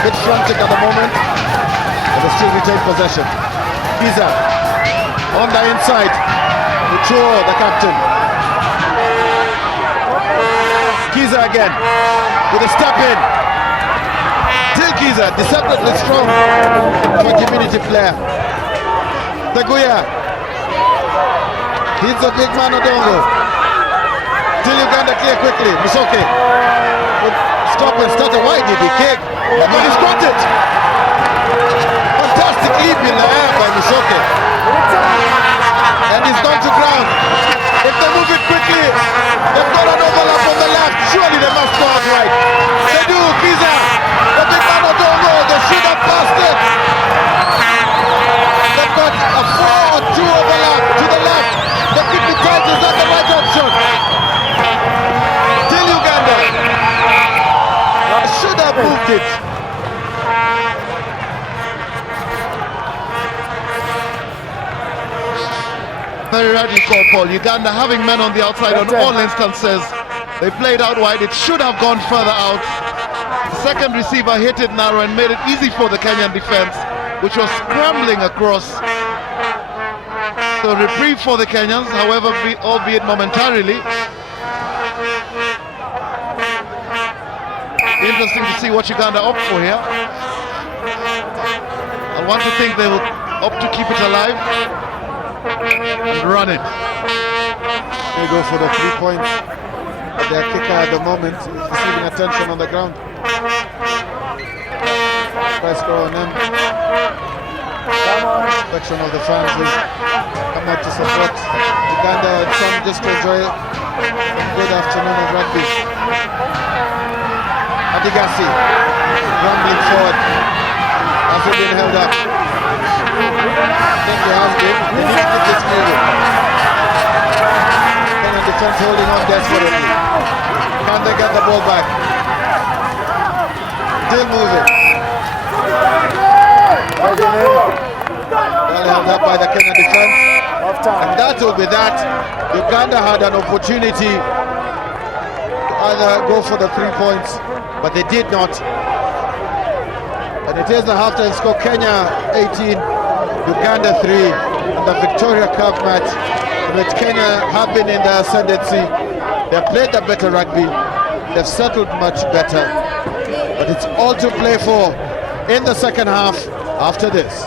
Bit frantic at the moment, but they still retain possession. Kiza on the inside. Uchuo, the captain. Kiza again with a step in. Still Kiza, deceptively strong for a community player. Taguya. He's a big man, Odongo. Still Uganda clear quickly. Musoke would stop and start a wide DB kick. But he's got it. Fantastic leap in the air by Musoke. And he's gone to ground. If they move it quickly, they've got an overlap on the left. Surely they must go out right. They do. Kiza. The big man Odongo. They should have passed it. They've got a 4-2 overlap to the left. The kick me tight, is that the right option? Still Uganda. Should have moved it. Very rightly called, Paul. Uganda having men on the outside on all instances. They played out wide. It should have gone further out. The second receiver hit it narrow and made it easy for the Kenyan defense, which was scrambling across. So reprieve for the Kenyans, however, albeit momentarily. Interesting to see what Uganda opt for here. I want to think they will opt to keep it alive and run it. They go for the 3 points. But their kicker at the moment is receiving attention on the ground. Press go on them. Section of the fans will come out to support Uganda and some just to enjoy a good afternoon of rugby. Adigasi rumbling forward. Has it been held up? I think they have been. They need to keep this moving. Kenyan defense holding on desperately. Can they get the ball back? Still moving. Well held up by the Kenyan defense. And that will be that. Uganda had an opportunity to either go for the 3 points, but they did not. And it is the halftime score: Kenya 18, Uganda 3, in the Victoria Cup match, in which Kenya have been in the ascendancy. They've played the better rugby, they've settled much better, but it's all to play for in the second half after this.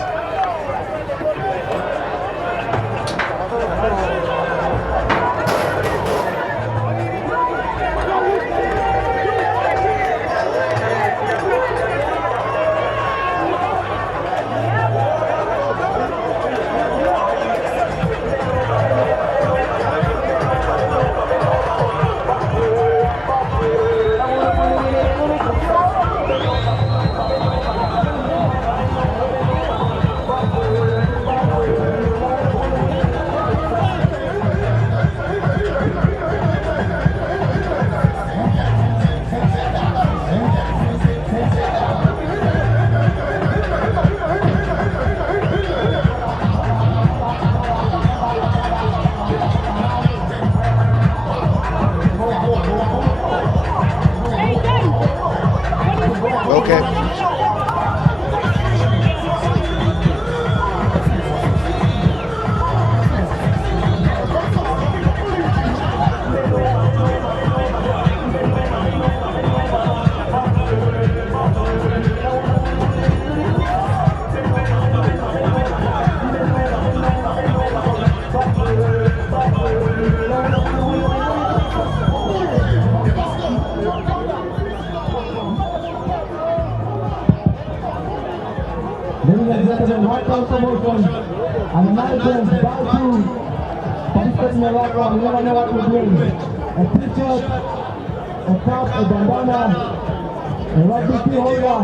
Ladies and gentlemen, welcome promotion. And Americans bow to participate in the rock round. You never know what we're doing. A t-shirt, a cap, a bandana, a rugby key holder.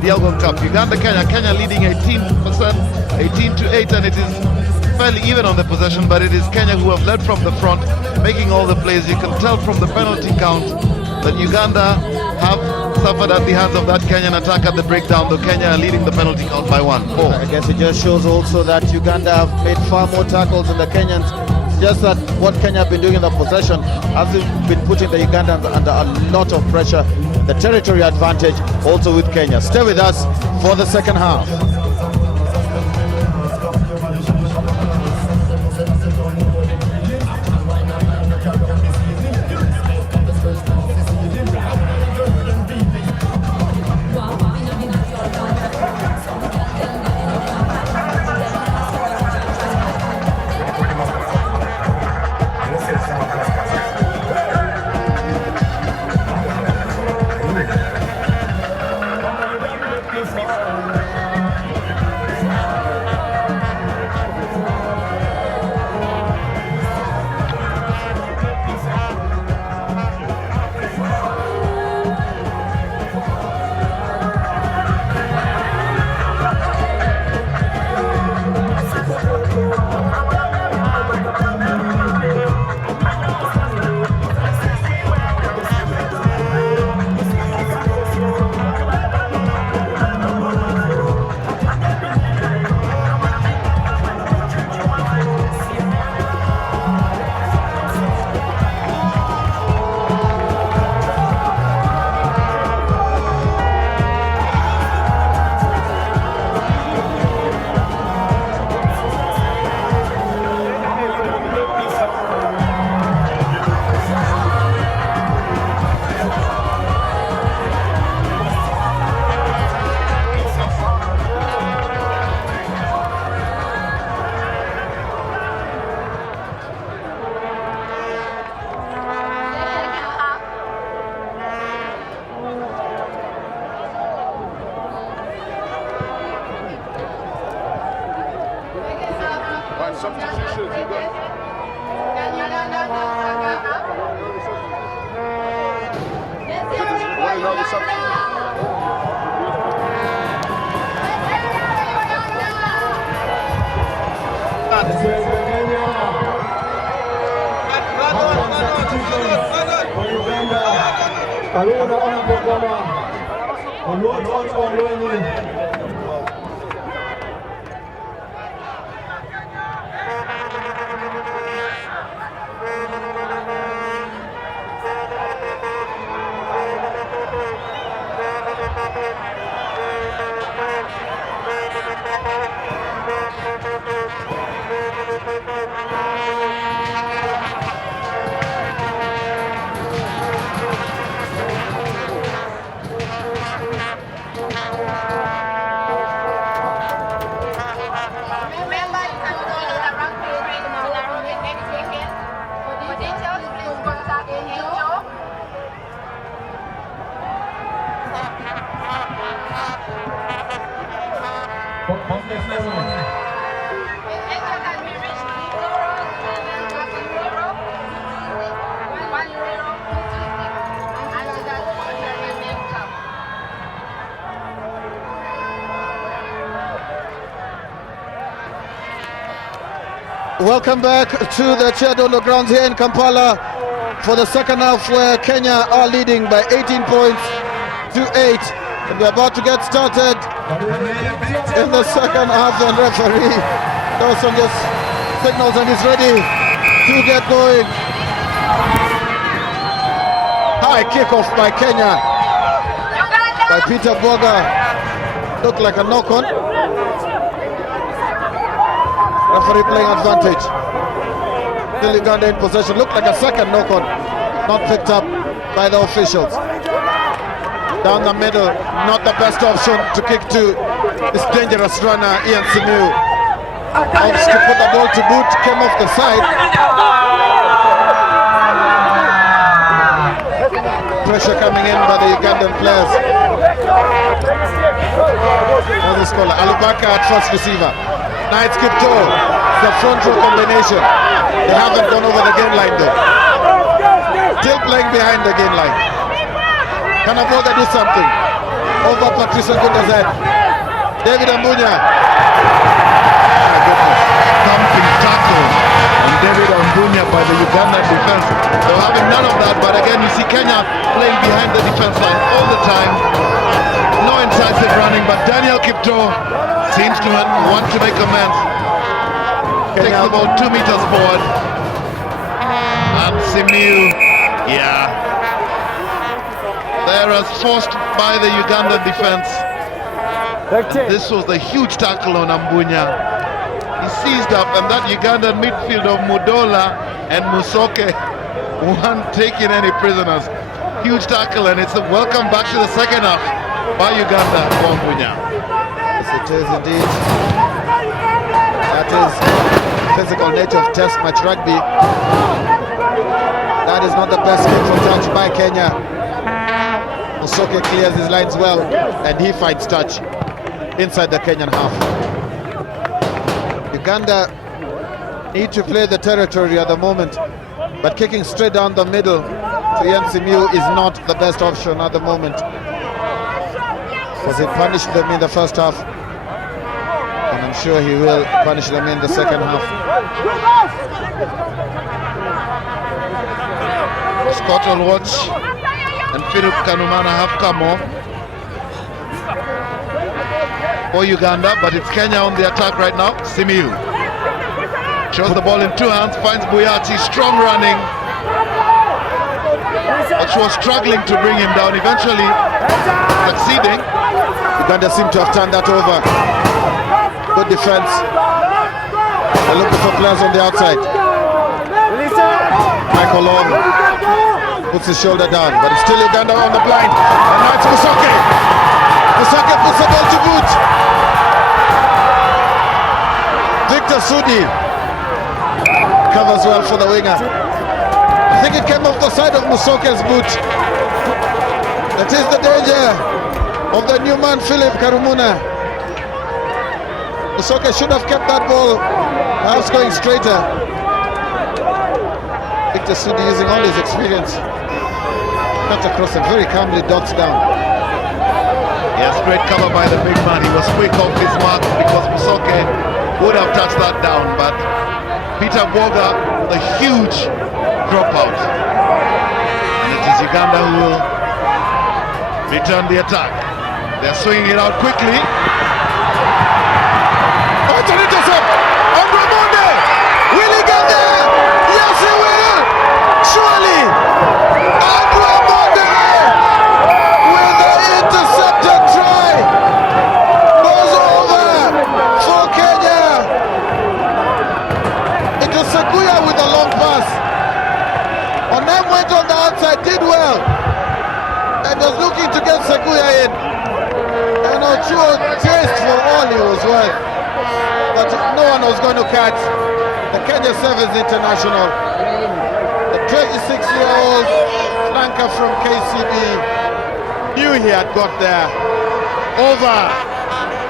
the Elgon Cup. Uganda, Kenya leading 18%, 18-8, and it is fairly even on the possession, but it is Kenya who have led from the front, making all the plays. You can tell from the penalty count that Uganda have suffered at the hands of that Kenyan attack at the breakdown, though Kenya are leading the penalty count by 1. I guess it just shows also that Uganda have made far more tackles than the Kenyans. It's just that what Kenya have been doing in the possession has been putting the Ugandans under a lot of pressure. The territory advantage also with Kenya. Stay with us for the second half. Welcome back to the Kyadondo grounds here in Kampala for the second half, where Kenya are leading by 18 points to 8. And we're about to get started in the second half, and referee Dawson just signals and is ready to get going. High kickoff by Kenya, by Peter Bwaga. Looked like a knock-on. Referee playing advantage. Still Uganda in possession. Looked like a second knock-on, not picked up by the officials. Down the middle, not the best option to kick to this dangerous runner, Ian Simiu. Opts to put the ball to boot, came off the side. Pressure coming in by the Ugandan players. Now the scholar, Alubaka at first receiver. Nice skip toe, the front row combination. They haven't gone over the gain line though. Still playing behind the gain line. Can Amonde do something? over Patrice Ngunda's head. David Ambunya. Thumping tackle on David Ambunya by the Ugandan defense. They were having none of that, but again you see Kenya playing behind the defense line all the time. No incisive running, but Daniel Kipto seems to want to make amends. Takes the ball 2 meters forward. And Simiu, there as forced by the Ugandan defense. And this was the huge tackle on Ambunya. He seized up, and that Ugandan midfield of Mudola and Musoke weren't taking any prisoners. Huge tackle, and it's a welcome back to the second half by Uganda for Ambunya. Yes, it is indeed. That is the physical nature of test match rugby. That is not the best kick for touch by Kenya. Musoke clears his lines well, and he finds touch inside the Kenyan half. Uganda need to play the territory at the moment, but kicking straight down the middle to Simiu is not the best option at the moment, because he punished them in the first half, and I'm sure he will punish them in the second half. Scott will watch, and Philip Kanumana have come off for Uganda, but it's Kenya on the attack right now. Simiu shows the ball in two hands, finds Buyati, strong running, but she was struggling to bring him down, eventually succeeding. Uganda seem to have turned that over. Good defense. They're looking for players on the outside. Michael Long puts his shoulder down, but it's still Uganda on the blind. And now it's Musoke. Musoke puts the ball to boot. Victor Sudi covers well for the winger. I think it came off the side of Musoke's boot. That is the danger of the new man, Philip Karumuna. Musoke should have kept that ball, perhaps going straighter. Victor Sudi using all his experience. Cut across and very calmly dots down. Yes, great cover by the big man. He was quick off his mark because Musoke would have touched that down, but Peter Boga, the huge dropout. And it is Uganda who will return the attack. They're swinging it out quickly. Oh, it's an intercept! Amonde! Will he get there? Yes, he will! Surely! Amonde! With the intercepted try! Goes over for Kenya! It was Seguya with a long pass. Onem went on the outside, did well, and was looking to get Seguya in. And Ochuo chased for all he was worth, but no one was going to catch the Kenya Sevens international. The 26-year-old flanker from KCB knew he had got there. Over.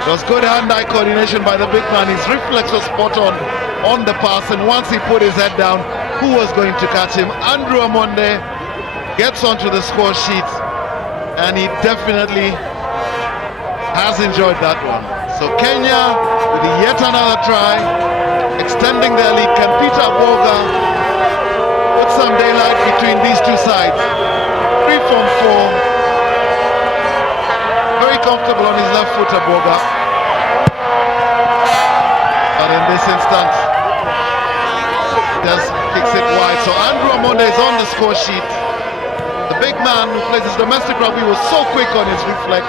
It was good hand-eye coordination by the big man. His reflex was spot on the pass, and once he put his head down, who was going to catch him? Andrew Amonde gets onto the score sheet, and he definitely has enjoyed that one. So Kenya with yet another try, extending their lead. Can Peter Boga put some daylight between these two sides? 3 from 4. Very comfortable on his left foot, Boga. But in this instance, just kicks it wide. So Andrew Amonde is on the score sheet. The big man who plays his domestic rugby was so quick on his reflex,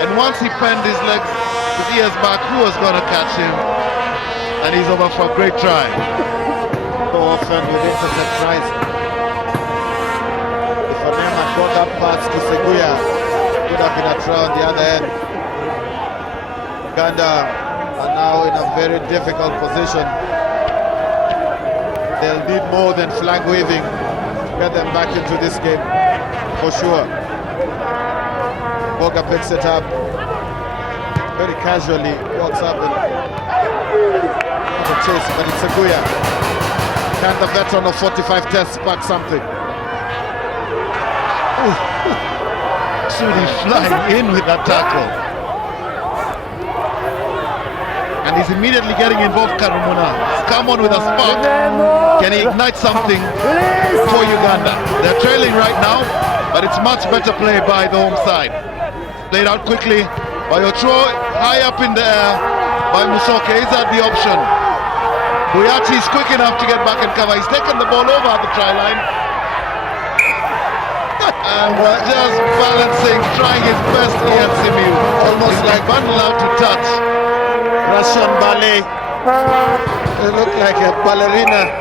and once he penned his legs with ears back, who was going to catch him? And he's over for a great try. So often with intercept tries. If Onem had got that pass to Seguya, it would have been a try on the other end. Uganda are now in a very difficult position. They'll need more than flag waving to get them back into this game, for sure. Boga picks it up very casually, walks up and not a chase, but it's Seguya. Can the veteran of 45 tests back something? Sudi flying in with that tackle. And he's immediately getting involved, Karumuna. He's come on with a spark. Can he ignite something for Uganda? They're trailing right now, but it's much better play by the home side. Played out quickly by Ochoa, high up in the air by Musoke. He's at the option. Buyachi is quick enough to get back and cover. He's taken the ball over at the try line. And just balancing, trying his best here at Simiu. Almost like one allowed to touch. Russian ballet. They look like a ballerina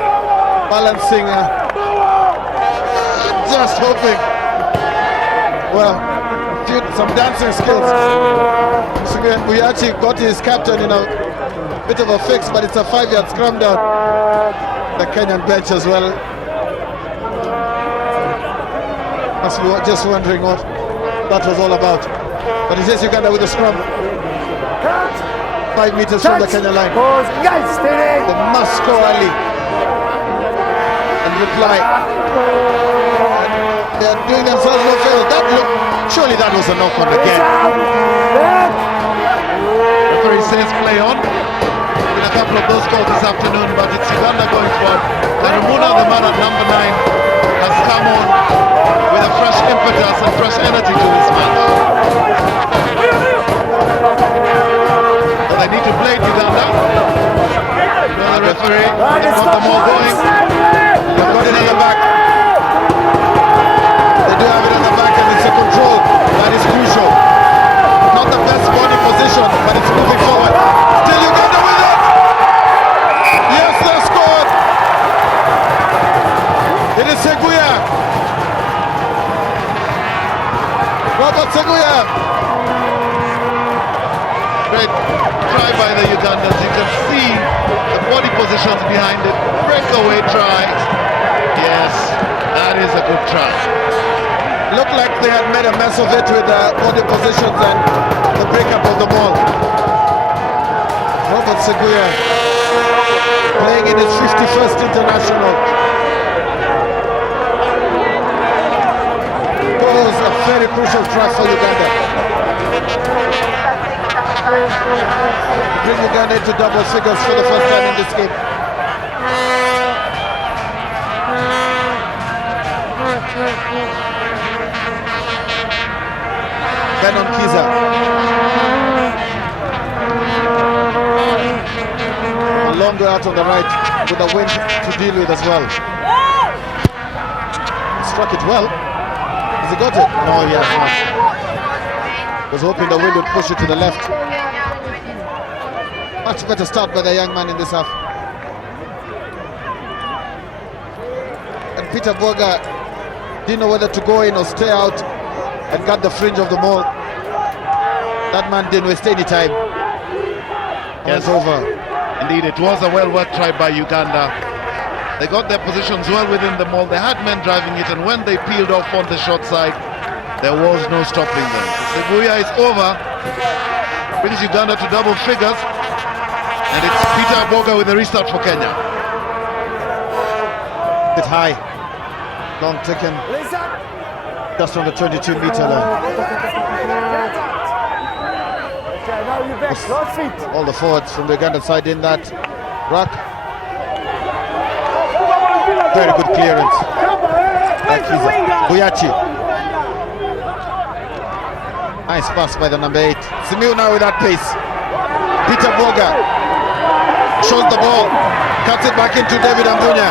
balancing. Just hoping. Well, some dancing skills. So we actually got his captain in a bit of a fix, but it's a 5-yard scrum down. The Kenyan bench as well. Must be just wondering what that was all about. But it is Uganda with the scrum. 5 meters from the Kenyan line. They must score early and reply. They are doing themselves no favor. That look, surely that was a knock on again. Referee says play on. Been a couple of those calls this afternoon, but it's Uganda going forward. Karumuna, the man at number 9, has come on with a fresh impetus and fresh energy to this match. But they need to play it, Uganda. The referee has got them all going. They've got it in the back. They do have it in the back, and it's a control that is crucial. Not the best body position, but it's moving forward. Still Uganda with it! Yes, they scored! It is Seguya. Robert Seguya. Great try by the Ugandans. You can see the body positions behind it. Breakaway try. Yes, that is a good try. Looked like they had made a mess of it with the body positions and the breakup of the ball. Robert Seguya playing in his 51st international. Was a very crucial try for Uganda. Bring Uganda into double figures for the first time in this game. Benon Kiza. A long way out on the right with the wind to deal with as well. Struck it well. Has he got it? No, he has not. Was hoping the wind would push it to the left. Much better start by the young man in this half. And Peter Boga didn't know whether to go in or stay out and got the fringe of the ball. That man didn't waste any time. Yes. It's over. Indeed, it was a well-worked try by Uganda. They got their positions well within the mall. They had men driving it, and when they peeled off on the short side, there was no stopping them. Seguya is over. Brings Uganda to double figures, and it's Peter Boga with a restart for Kenya. Bit high. Long taken. Just on the 22-meter line. All the forwards from the Uganda side in that ruck. Very good clearance. Buyachi. Nice pass by the number 8. Simiu now with that pace. Peter Boga shows the ball. Cuts it back into David Ambunya.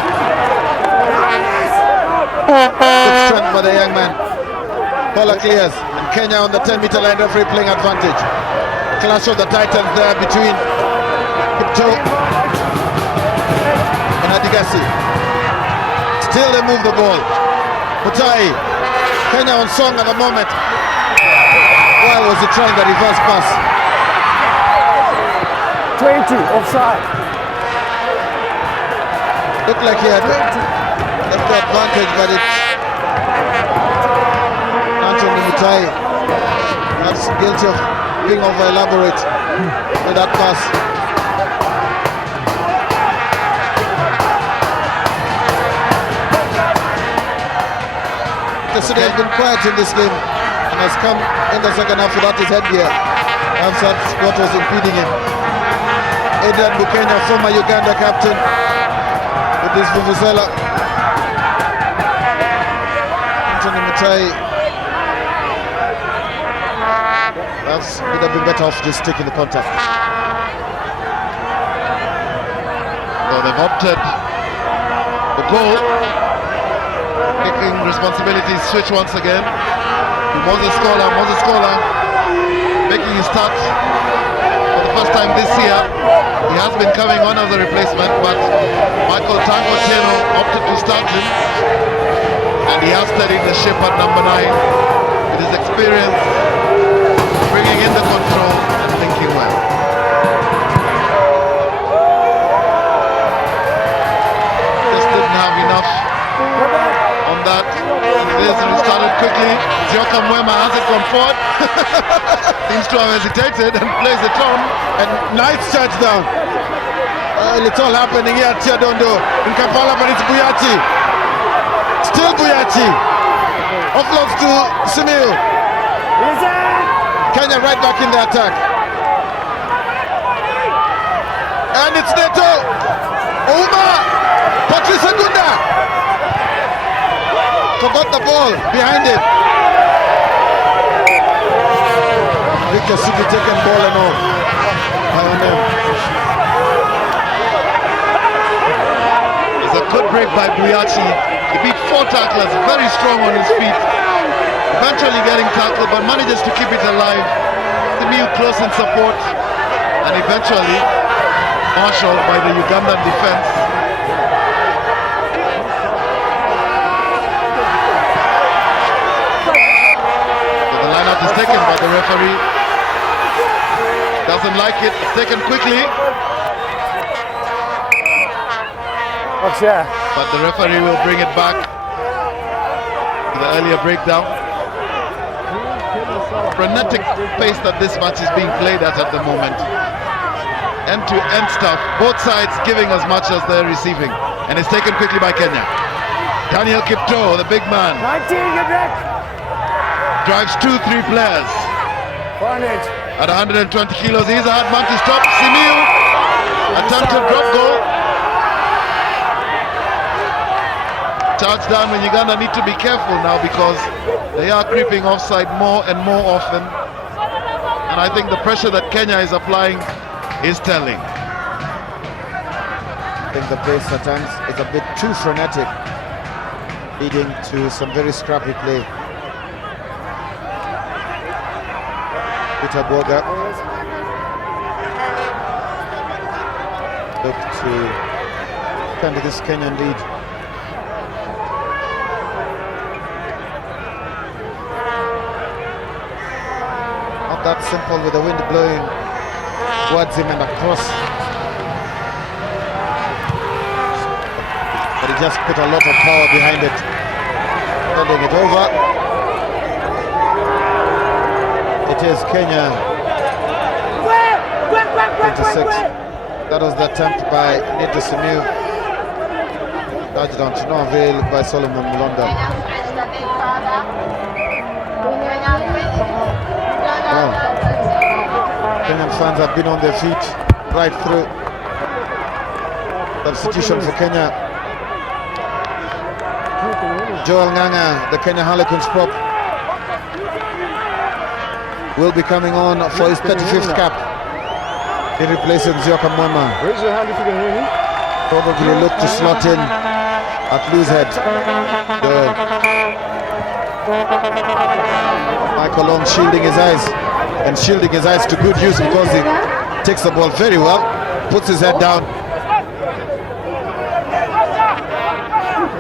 Good strength by the young man. Paula clears. And Kenya on the 10-meter line, referee playing advantage. Clash of the Titans there between Kipto and Adigasi. Still they move the ball. Mutai. Kenya on song at the moment. Why was he trying the reverse pass? 20 offside. Looked like he had left the advantage, but it's Anthony Mutai. That's guilty of being over elaborate with that pass. The city has been quiet in this game. and has come in the second half without his headgear. That's what was impeding him. Adrian Buchanan, former Uganda captain, with this vuvuzela. Anthony Mutai. Perhaps would have been better off just taking the contact. So they've opted the goal. Taking responsibility, switch once again. Moses Scholar making his start for the first time this year. He has been coming on as a replacement, but Michael Tangoteno opted to start him, and he has steadied the ship at number 9 with his experience, bringing in the control and thinking well. Just didn't have enough on that. This restarted quickly. Zioka Mwema has it gone forward. Seems to have hesitated and plays it on. And nice touchdown. It's all happening here at Kyadondo in Kampala, but it's Buyachi. Still Buyachi. Offloads to Simiu. Kenya right back in the attack. And it's Neto. Ouma. Patrice Agunda. Forgot the ball behind it. Victor City taken ball and all. It's a good break by Buyachi. He beat 4 tacklers, very strong on his feet. Eventually getting tackled, but manages to keep it alive. Simiu close in support, and eventually marshaled by the Ugandan defense. So the lineup is taken by the referee. Doesn't like it. It's taken quickly. But the referee will bring it back to the earlier breakdown. Frenetic pace that this match is being played at the moment. End-to-end stuff. Both sides giving as much as they're receiving. And it's taken quickly by Kenya. Daniel Kipto, the big man. 19, get back. Drives 2-3 players. At 120 kilos, he's a hard man to stop. Simiu, attempted drop goal. Touchdown when Uganda need to be careful now because they are creeping offside more and more often. And I think the pressure that Kenya is applying is telling. I think the pace at times is a bit too frenetic, leading to some very scrappy play. Peter Boga look to defend this Kenyan lead. Not that simple with the wind blowing towards him and across. But he just put a lot of power behind it. Turning it over. It is Kenya 26. That was the attempt by Nito Simiu. Touchdown to no avail by Solomon Mulonda. Well, Kenyan fans have been on their feet right through. Substitution for Kenya. Joel Nganga, the Kenya Harlequins prop, will be coming on for his 35th cap. He replaces Zioka Mwema. Raise your hand if you can hear me. Probably look to slot in at loose head. Michael Long shielding his eyes, and shielding his eyes to good use because he takes the ball very well, puts his head down,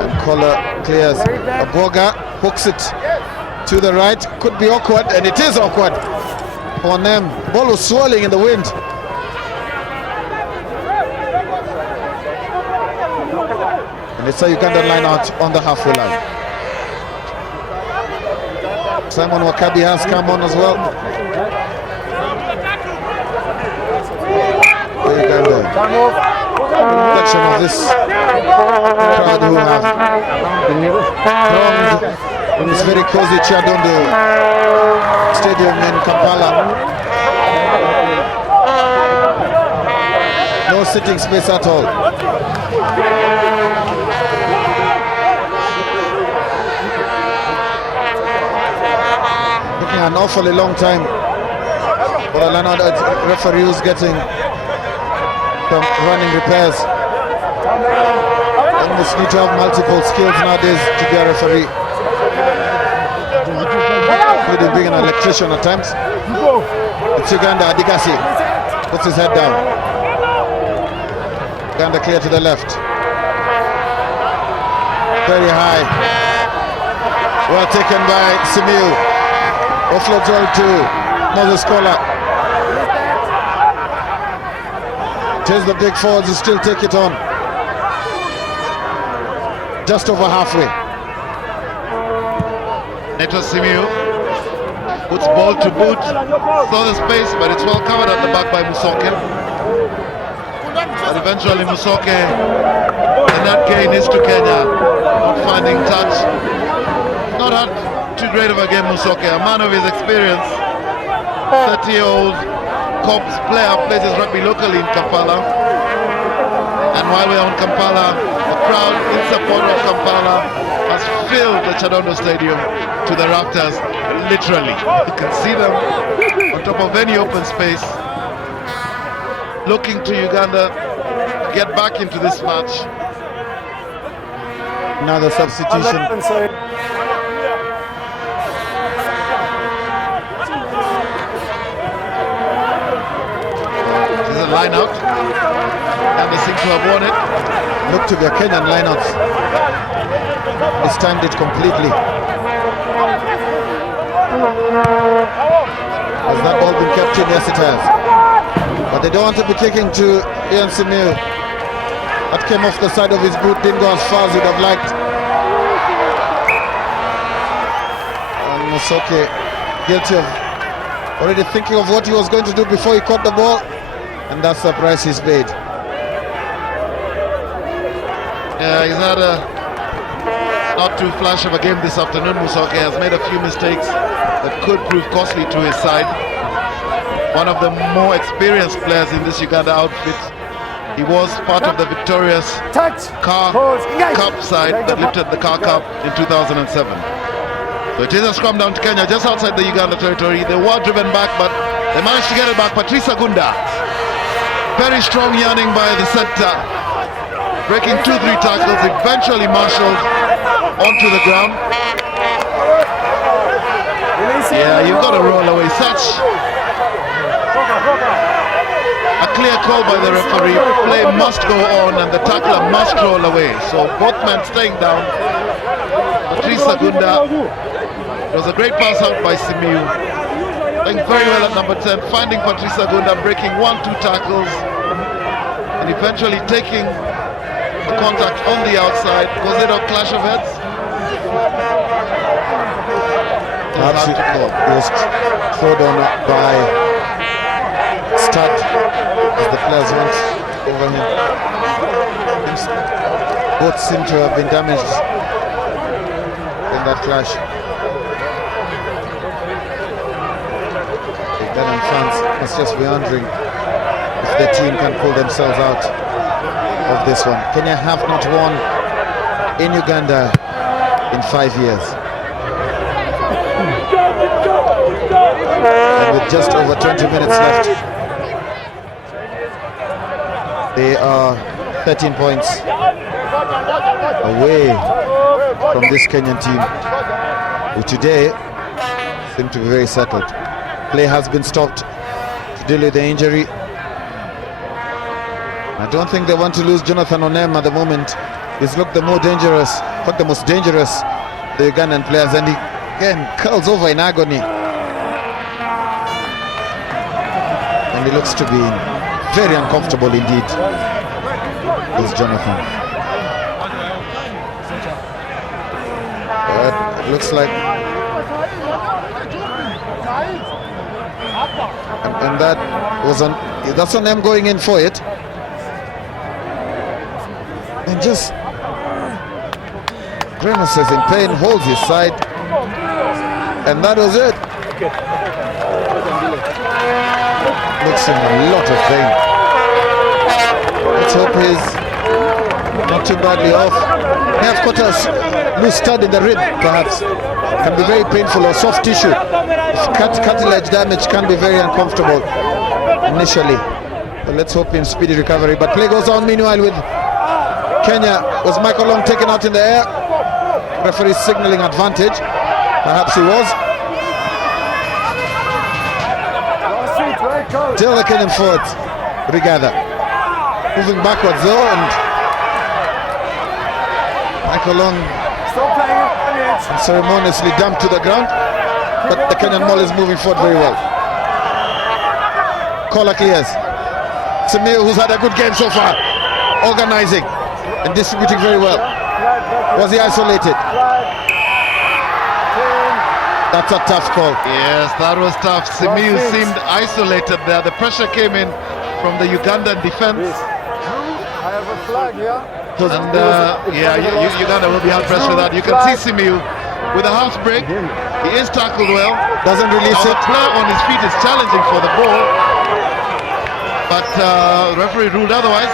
and Collar clears. Aboga hooks it to the right, could be awkward, and it is awkward on them. Ball was swirling in the wind. And it's a Ugandan line out on the halfway line. Simon Wakabi has come on as well. Uganda. Protection of this crowd who have thronged in this very cozy Kyadondo Stadium in Kampala. No sitting space at all. Looking an awfully long time for the line-out referee who's getting some running repairs. Almost need to have multiple skills nowadays to be a referee, including being an electrician at times. It's Uganda. Adigasi puts his head down. Uganda clear to the left. Very high. Well taken by Simiu. Offloads all to Moses Kola. There's the big forwards who still take it on. Just over halfway. Neto Simiu puts ball to boot. Saw the space, but it's well covered at the back by Musoke. But eventually Musoke, the net gain is to Kenya. Not finding touch. Not had too great of a game, Musoke. A man of his experience. 30-year-old Cops player, plays his rugby locally in Kampala. And while we're on Kampala, the crowd in support of Kampala has filled the Kyadondo Stadium to the rafters, literally. You can see them on top of any open space, looking to Uganda to get back into this match. Another substitution. This is a line out, and they seem to have won it. Look to the Kenyan lineouts. He's timed it completely. Has that ball been kept in? Yes, it has. But they don't want to be kicking to Ian Simiu. That came off the side of his boot, didn't go as far as he'd have liked. And Musoke guilty of already thinking of what he was going to do before he caught the ball. And that's the price he's paid. Yeah, he's had a not too flash of a game this afternoon. Musoke has made a few mistakes that could prove costly to his side. One of the more experienced players in this Uganda outfit. He was part of the victorious Car Cup side that lifted the Car Cup in 2007. So it is a scrum down to Kenya just outside the Uganda territory. They were driven back, but they managed to get it back. Patrice Agunda, very strong yarning by the center, breaking 2-3 tackles, eventually marshaled onto the ground. Yeah, you've got to roll away. Such a clear call by the referee. Play must go on and the tackler must roll away. So both men staying down. Patrice Agunda. It was a great pass out by Simiu. Playing very well at number 10, finding Patrice Agunda, breaking 1-2 tackles and eventually taking the contact on the outside. Was it a clash of heads? Absolutely. He was thrown on by Stud as the players went over him. Both seem to have been damaged in that clash. The Ugandan fans must just be wondering if the team can pull themselves out of this one. Kenya have not won in Uganda in 5 years. And with just over 20 minutes left, they are 13 points away from this Kenyan team, who today seem to be very settled. Play has been stopped to deal with the injury. I don't think they want to lose Jonathan Onem at the moment. He's looked the more dangerous, but the most dangerous, the Ugandan players, and he again curls over in agony. And he looks to be very uncomfortable indeed. This Jonathan. But it looks like, and that was on. That's on them going in for it. And just grimaces in pain, holds his side. And that was it. Looks in a lot of pain. Let's hope he's not too badly off. May have caught a loose stud in the rib, perhaps. Can be very painful, or soft tissue. Cartilage damage can be very uncomfortable initially. But let's hope in speedy recovery. But play goes on meanwhile with Kenya. Was Michael Long taken out in the air? Referee signaling advantage. Perhaps he was. Still the Kenyan forwards regather. Moving backwards though, and Michael Long unceremoniously dumped to the ground. But the Kenyan Mall is moving forward very well. Collar clears. Samir, who's had a good game so far, organizing and distributing very well. Was he isolated? That's a tough call. Yes, that was tough. Simiyu seemed isolated there. The pressure came in from the Ugandan defense. I have a flag here. And Uganda will be hard pressed with that. You can see Simiyu with a half break. He is tackled well. Doesn't release Now it. the player on his feet is challenging for the ball. But referee ruled otherwise.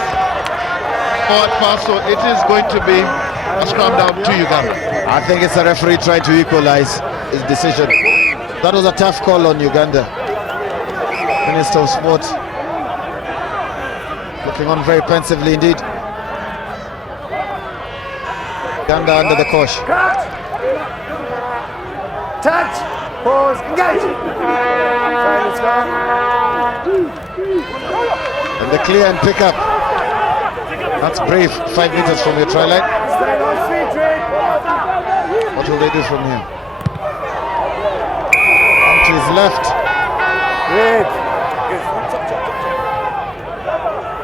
Forward pass, so it is going to be a scrum down to Uganda. I think it's the referee trying to equalize his decision. That was a tough call on Uganda. Minister of Sport looking on very pensively indeed. Uganda under the cosh. Touch. Pause. Engage. Okay, let's go. And the clear and pick up. That's brave. 5 meters from your try line. Stand on feet, Red. What will they do from here? To his left. Red.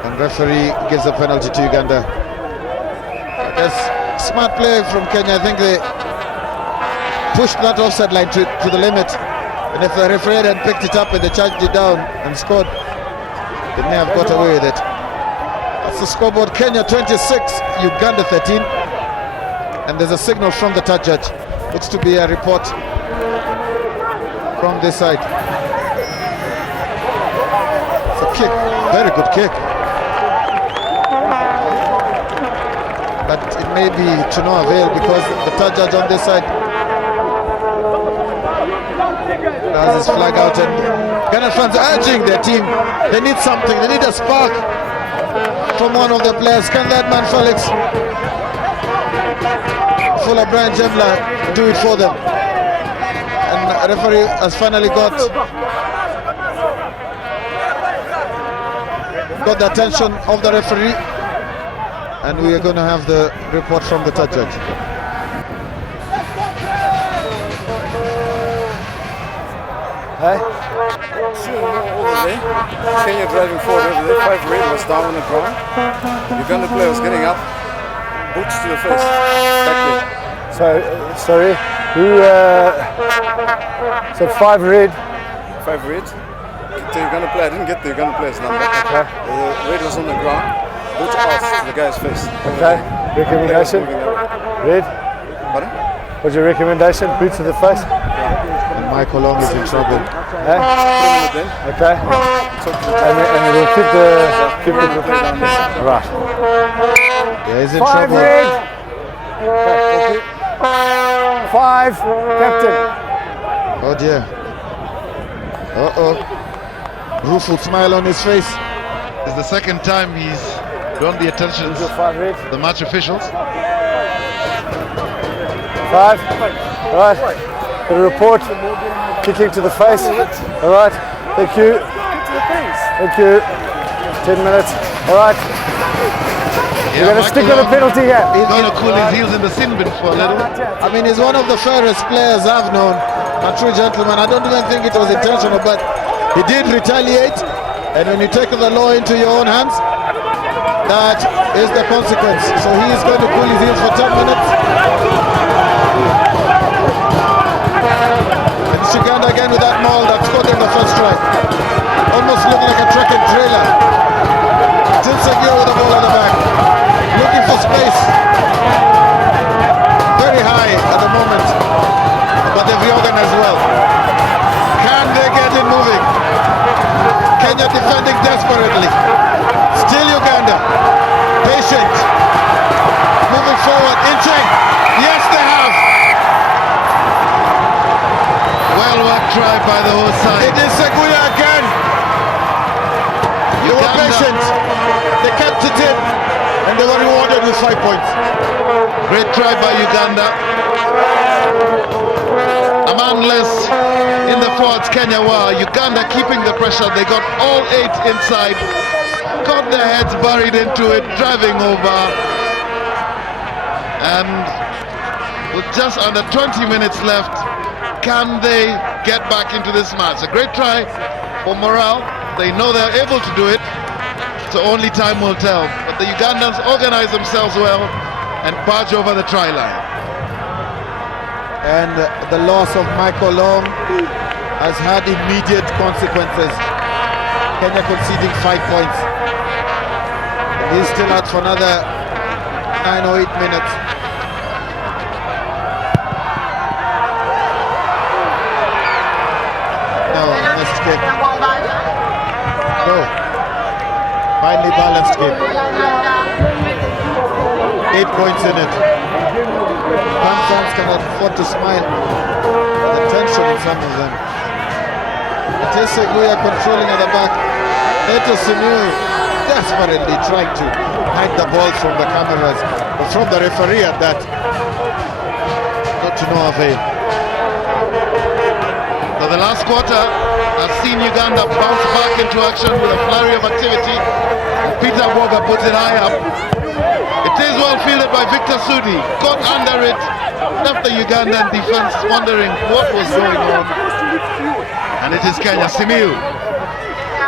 And referee gives a penalty to Uganda. I guess smart play from Kenya. I think they pushed that offside line to the limit. And if the referee had picked it up and they charged it down and scored, they may have got away with it. That's the scoreboard. Kenya 26, Uganda 13. And there's a signal from the touch judge. Looks to be a report from this side. It's a kick, very good kick. But it may be to no avail because the third judge on this side has his flag out, and Ghana fans are urging their team. They need something, they need a spark from one of the players. Can that man Felix Fuller Brian Jemla do it for them? And the referee has finally got the attention of the referee, and we are going to have the report from the third judge. Hey? Kenya driving forward over there. 5 red was down on the ground. Uganda player was getting up. Boots to the face. Back there. So, sorry. Who, so 5 red. 5 red. The Uganda player, I didn't get the Uganda player's number. Okay. The red was on the ground. Boots off to the guy's face. Okay. Recommendation? Red? Pardon? What's your recommendation? Boots to the face? And Michael Long is in trouble. Okay. And we'll keep the right. Yeah, he's in 5 trouble. red. Okay, 5 captain. Oh dear. Rueful smile on his face. It's the second time he's drawn the attention of the match officials. 5. All right. The report. Kicking to the face. All right. Thank you. Thank you. 10 minutes. All right. Yeah, We're going to stick with the penalty here. He's going to cool his heels in the sin bin for a little. I mean, he's one of the fairest players I've known. A true gentleman. I don't even think it was intentional, but he did retaliate. And when you take the law into your own hands, that is the consequence. So he is going to cool his heels for 10 minutes. And Uganda again with that maul that scored in the first try. Almost looking like a truck and trailer. Still secure with the ball at the back. Looking for space. Very high at the moment. Kenya defending desperately. Still Uganda. Patient. Moving forward. Inching. Yes, they have. Well worked try by the whole side. It is Seguya again. They were patient. They kept it in. And they were rewarded with 5 points. Great try by Uganda. Amonde in the forwards, Kenya were. Uganda keeping the pressure. They got all 8 inside. Got their heads buried into it, driving over. And with just under 20 minutes left, can they get back into this match? A great try for morale. They know they're able to do it. So only time will tell. But the Ugandans organize themselves well and barge over the try line. And the loss of Michael Long has had immediate consequences. Kenya conceding 5 points. And he's still out for another 9 or 8 minutes. No, missed kick. No. Finely balanced kick. 8 points in it. Some fans cannot afford to smile. The tension in some of them. It is Seguya controlling at the back. Neto Simiu desperately trying to hide the ball from the cameras, but from the referee at that. Not to no avail. So the last quarter has seen Uganda bounce back into action with a flurry of activity. And Peter Boga puts it high up. It is well fielded by Victor Sudi. Got under it, left the Ugandan defense wondering what was going on. And it is Kenya. Simiu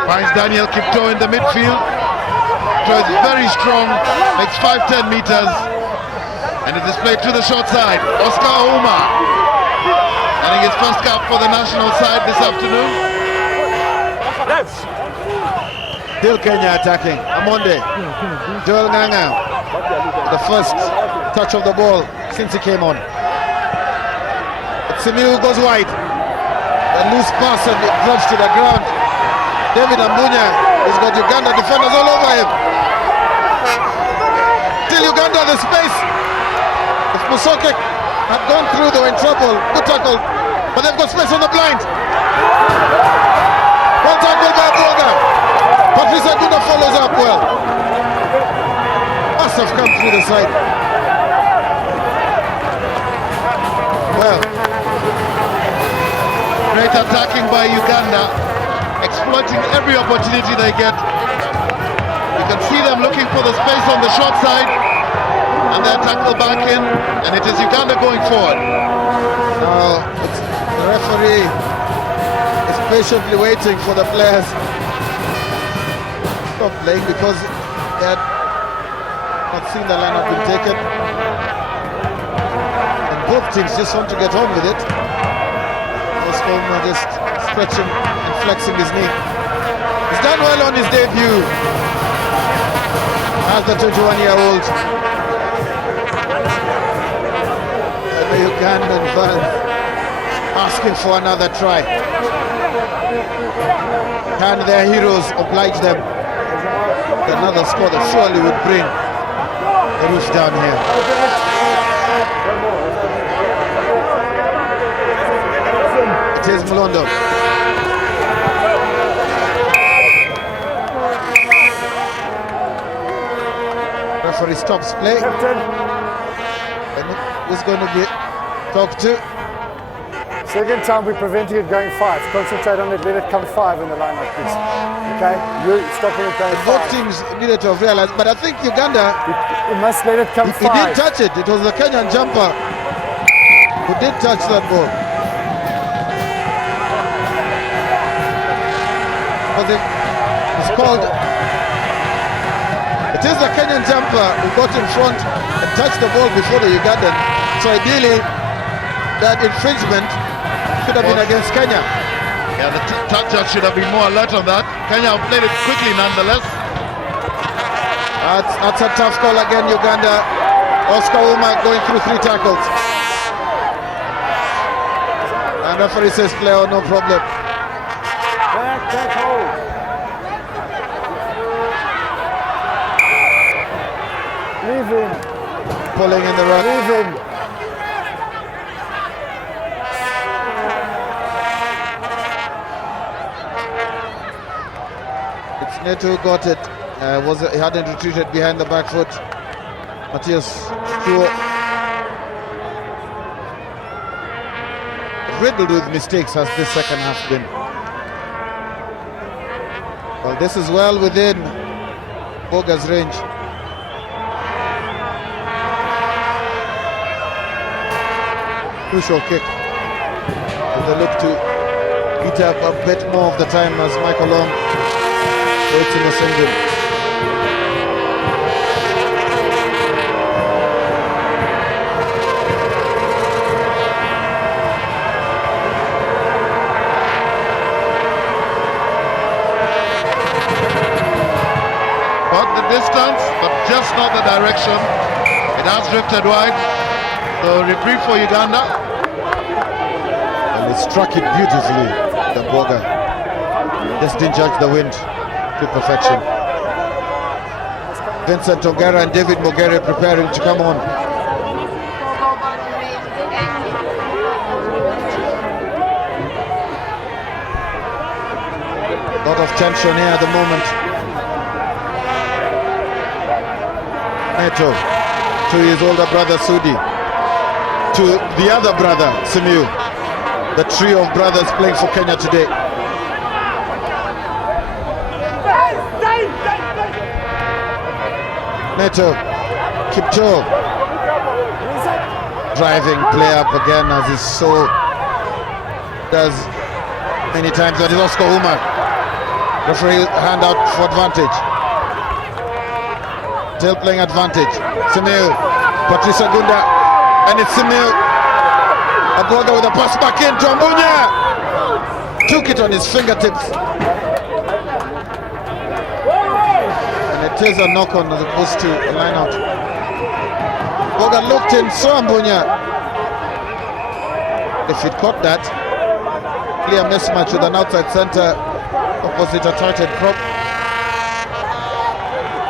finds Daniel Kipto in the midfield. Throws very strong, makes 5-10 meters. And it is played to the short side. Oscar Ouma getting his first cap for the national side this afternoon. Still Kenya attacking. Amonde. Joel Nganga. The first touch of the ball since he came on. But Simiu goes wide. A loose pass and it drops to the ground. David Ambunya has got Uganda defenders all over him. Till Uganda the space. If Musoke had gone through, they were in trouble. Good tackle. But they've got space on the blind. Well tackled by Boga. Patrice Agunda follows up well. Must have come through the side. Well, great attacking by Uganda, exploiting every opportunity they get. You can see them looking for the space on the short side, and they tackle back in, and it is Uganda going forward. Now, the referee is patiently waiting for the players to stop playing because they had not seen the lineup being taken. And both teams just want to get on with it. Oscar just stretching and flexing his knee. He's done well on his debut as the 21-year-old. And the Ugandan fans asking for another try. Can their heroes oblige them? Another score that surely would bring the roof down here. It is Mulondo. Referee stops play. And who's going to be talked to? Second time we're preventing it going 5. Concentrate on it, let it come 5 in the lineup, please. Okay? You're stopping it going 5. Both teams needed to have realized, but I think Uganda, you must let it come 5. He did touch it. It was the Kenyan jumper who did touch that ball. It's called. It is the Kenyan jumper who got in front and touched the ball before the Ugandan. So ideally, that infringement should have been against Kenya. Yeah, the touch should have been more alert on that. Kenya played it quickly nonetheless. That's a tough call again, Uganda. Oscar Ouma going through 3 tackles. And referee says play on, no problem. pulling in the rug. Leave him. It's Neto who got it. He hadn't retreated behind the back foot. Matthias Stuo riddled with mistakes as this second half been. Well, this is well within Boga's range. Crucial kick. With a look to eat up a bit more of the time as Michael Long waits in the single. Distance, but just not the direction. It has drifted wide. So reprieve for Uganda. And they struck it beautifully, the Boga. Just didn't judge the wind to perfection. Vincent Ongera and David Mogere preparing to come on. Lot of tension here at the moment. Neto to his older brother Sudi, to the other brother Simiu, the trio of brothers playing for Kenya today. Neto, Kipto, driving play up again as he so does many times. That is Oscar Umar. Referee hand out for advantage. Still playing advantage. Simiu, Patricia Gunda, and it's Simiu. Agoga with a pass back in to Ambunya. Took it on his fingertips. And it is a knock on as opposed to a line out. Agoga looked in, saw Ambunya. If he'd caught that, clear mismatch with an outside centre opposite a tighted prop.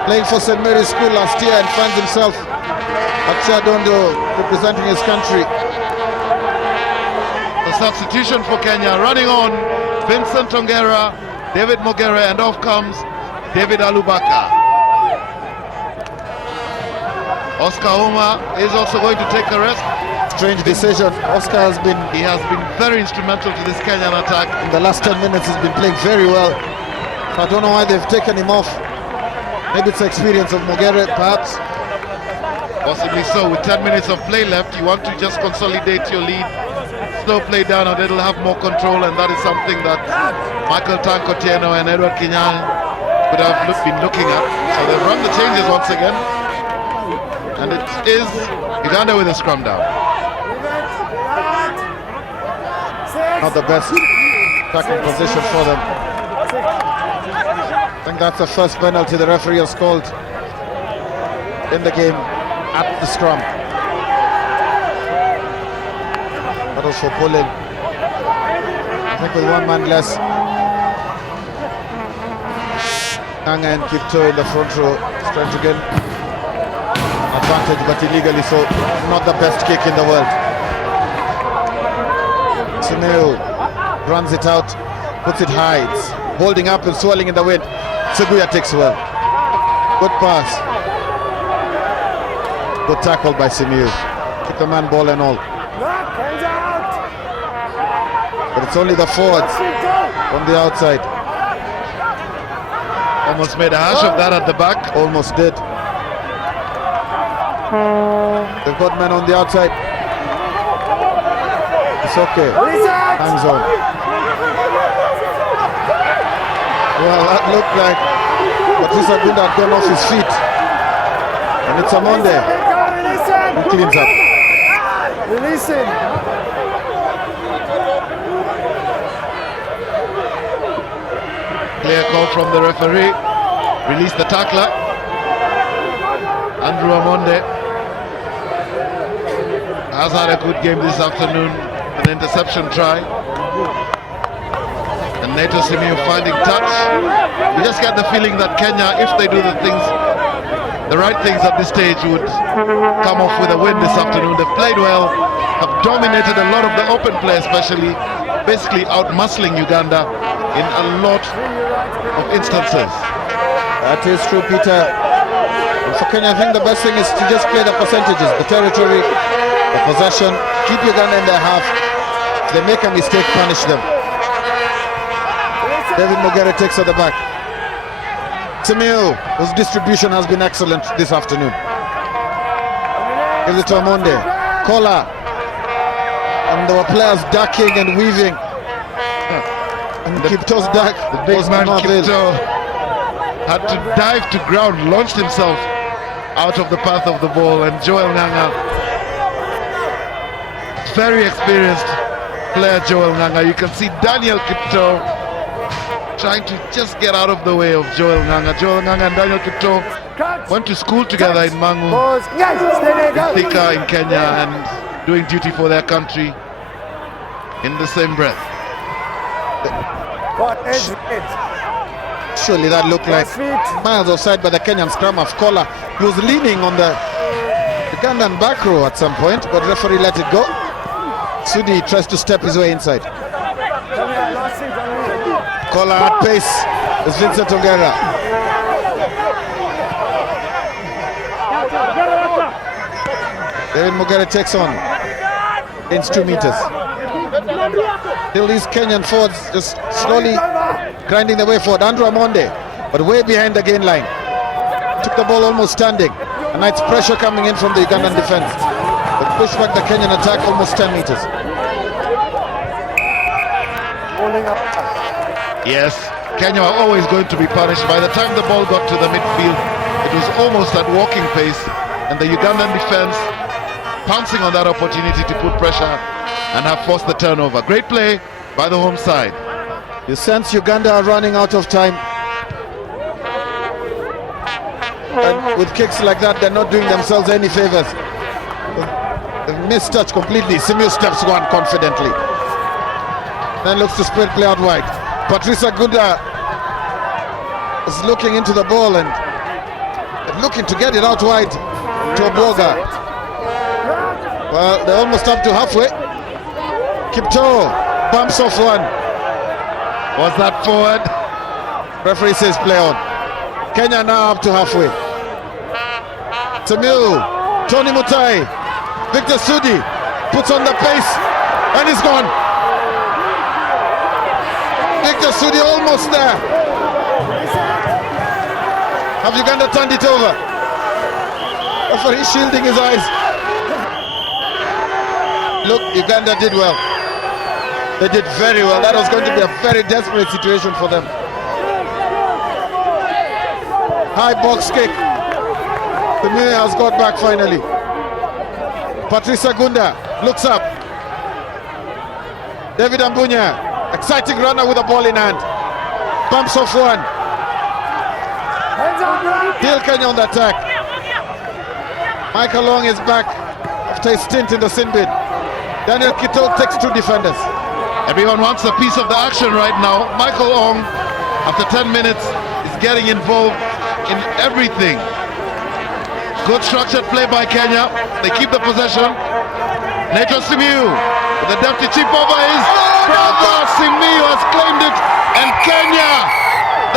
Playing for St. Mary's School last year and finds himself at Kyadondo representing his country. The substitution for Kenya running on Vincent Ongera, David Mogere, and off comes David Alubaka. Oscar Uma is also going to take a rest. Strange decision. Oscar has been very instrumental to this Kenyan attack. In the last 10 minutes he's been playing very well. I don't know why they've taken him off. Maybe it's the experience of Mogere, perhaps. Possibly so. With 10 minutes of play left, you want to just consolidate your lead, slow play down, and it'll have more control, and that is something that Michael Tankotieno and Edward Kenyan would have been looking at. So they've run the changes once again, and it is Uganda with a scrum down. Not the best attacking position for them. I think that's the first penalty the referee has called in the game at the scrum. That was for pulling. I think with one man less. Nanga and Kipto in the front row trying to get advantage, but illegally so. Not the best kick in the world. Simeo runs it out, puts it high. It's holding up and swirling in the wind. Seguya takes well. Good pass. Good tackle by Simiu. Keep the man ball and all. But it's only the forwards on the outside. Almost made a hash of that at the back. Almost did. They've got men on the outside. It's okay. Hands on. Well, that looked like Patricia Gunda had gone off his feet. And it's Amonde who cleans up. Release him. Clear call from the referee. Release the tackler. Andrew Amonde has had a good game this afternoon. An interception try. And Neto Simiu finding touch. You just get the feeling that Kenya, if they do the things the right things at this stage would come off with a win this afternoon. They've played well, have dominated a lot of the open play especially, basically out-muscling Uganda in a lot of instances. That is true, Peter. And for Kenya, I think the best thing is to just play the percentages, the territory, the possession, keep Uganda in their half. If they make a mistake, punish them. David Mugere takes at the back. Simiyu, whose distribution has been excellent this afternoon. Gives it to Amonde. Kola. And there were players ducking and weaving. And Kipto's duck. The big man Kipto had to dive to ground, launched himself out of the path of the ball, and Joel Nganga, very experienced player Joel Nganga. You can see Daniel Kipto trying to just get out of the way of Joel Nganga. Joel Nganga and Daniel Kipto went to school together in Mangu, in Thika in Kenya, and doing duty for their country in the same breath. Surely that looked like miles offside by the Kenyan scrum of Kola. He was leaning on the Ugandan back row at some point, but referee let it go. Sudi tries to step his way inside. Kola at pace is Vincent Ongera. David Mugere takes on. Gains 2 meters. Still these Kenyan forwards just slowly grinding their way forward. Andrew Amonde, but way behind the gain line. Took the ball almost standing. A nice pressure coming in from the Ugandan defense. But push back the Kenyan attack almost 10 meters. Yes, Kenya are always going to be punished. By the time the ball got to the midfield, it was almost at walking pace, and the Ugandan defense pouncing on that opportunity to put pressure and have forced the turnover. Great play by the home side. You sense Uganda are running out of time. And with kicks like that, they're not doing themselves any favors. They've missed touch completely. Simiyu steps one confidently. Then looks to spread play out wide. Patrice Agunda is looking into the ball and looking to get it out wide to Oboga. Well, they're almost up to halfway. Kipto bumps off one. Was that forward? Referee says play on. Kenya now up to halfway. Simiyu, Tony Mutai, Victor Sudi puts on the pace and he's gone. Victor Sudi almost there. Have Uganda turned it over? Referee shielding his eyes. Look, Uganda did well. They did very well. That was going to be a very desperate situation for them. High box kick. The Mune has got back finally. Patrice Agunda looks up. David Ambunya, exciting runner with the ball in hand. Bumps off one. Still Kenya on the attack. Michael Long is back after his stint in the sin bin. Daniel Kito takes 2 defenders. Everyone wants a piece of the action right now. Michael Ong, after 10 minutes, is getting involved in everything. Good structured play by Kenya. They keep the possession. Nathan Simiyu with the depth chip over his brother. Simiyu has claimed it, and Kenya,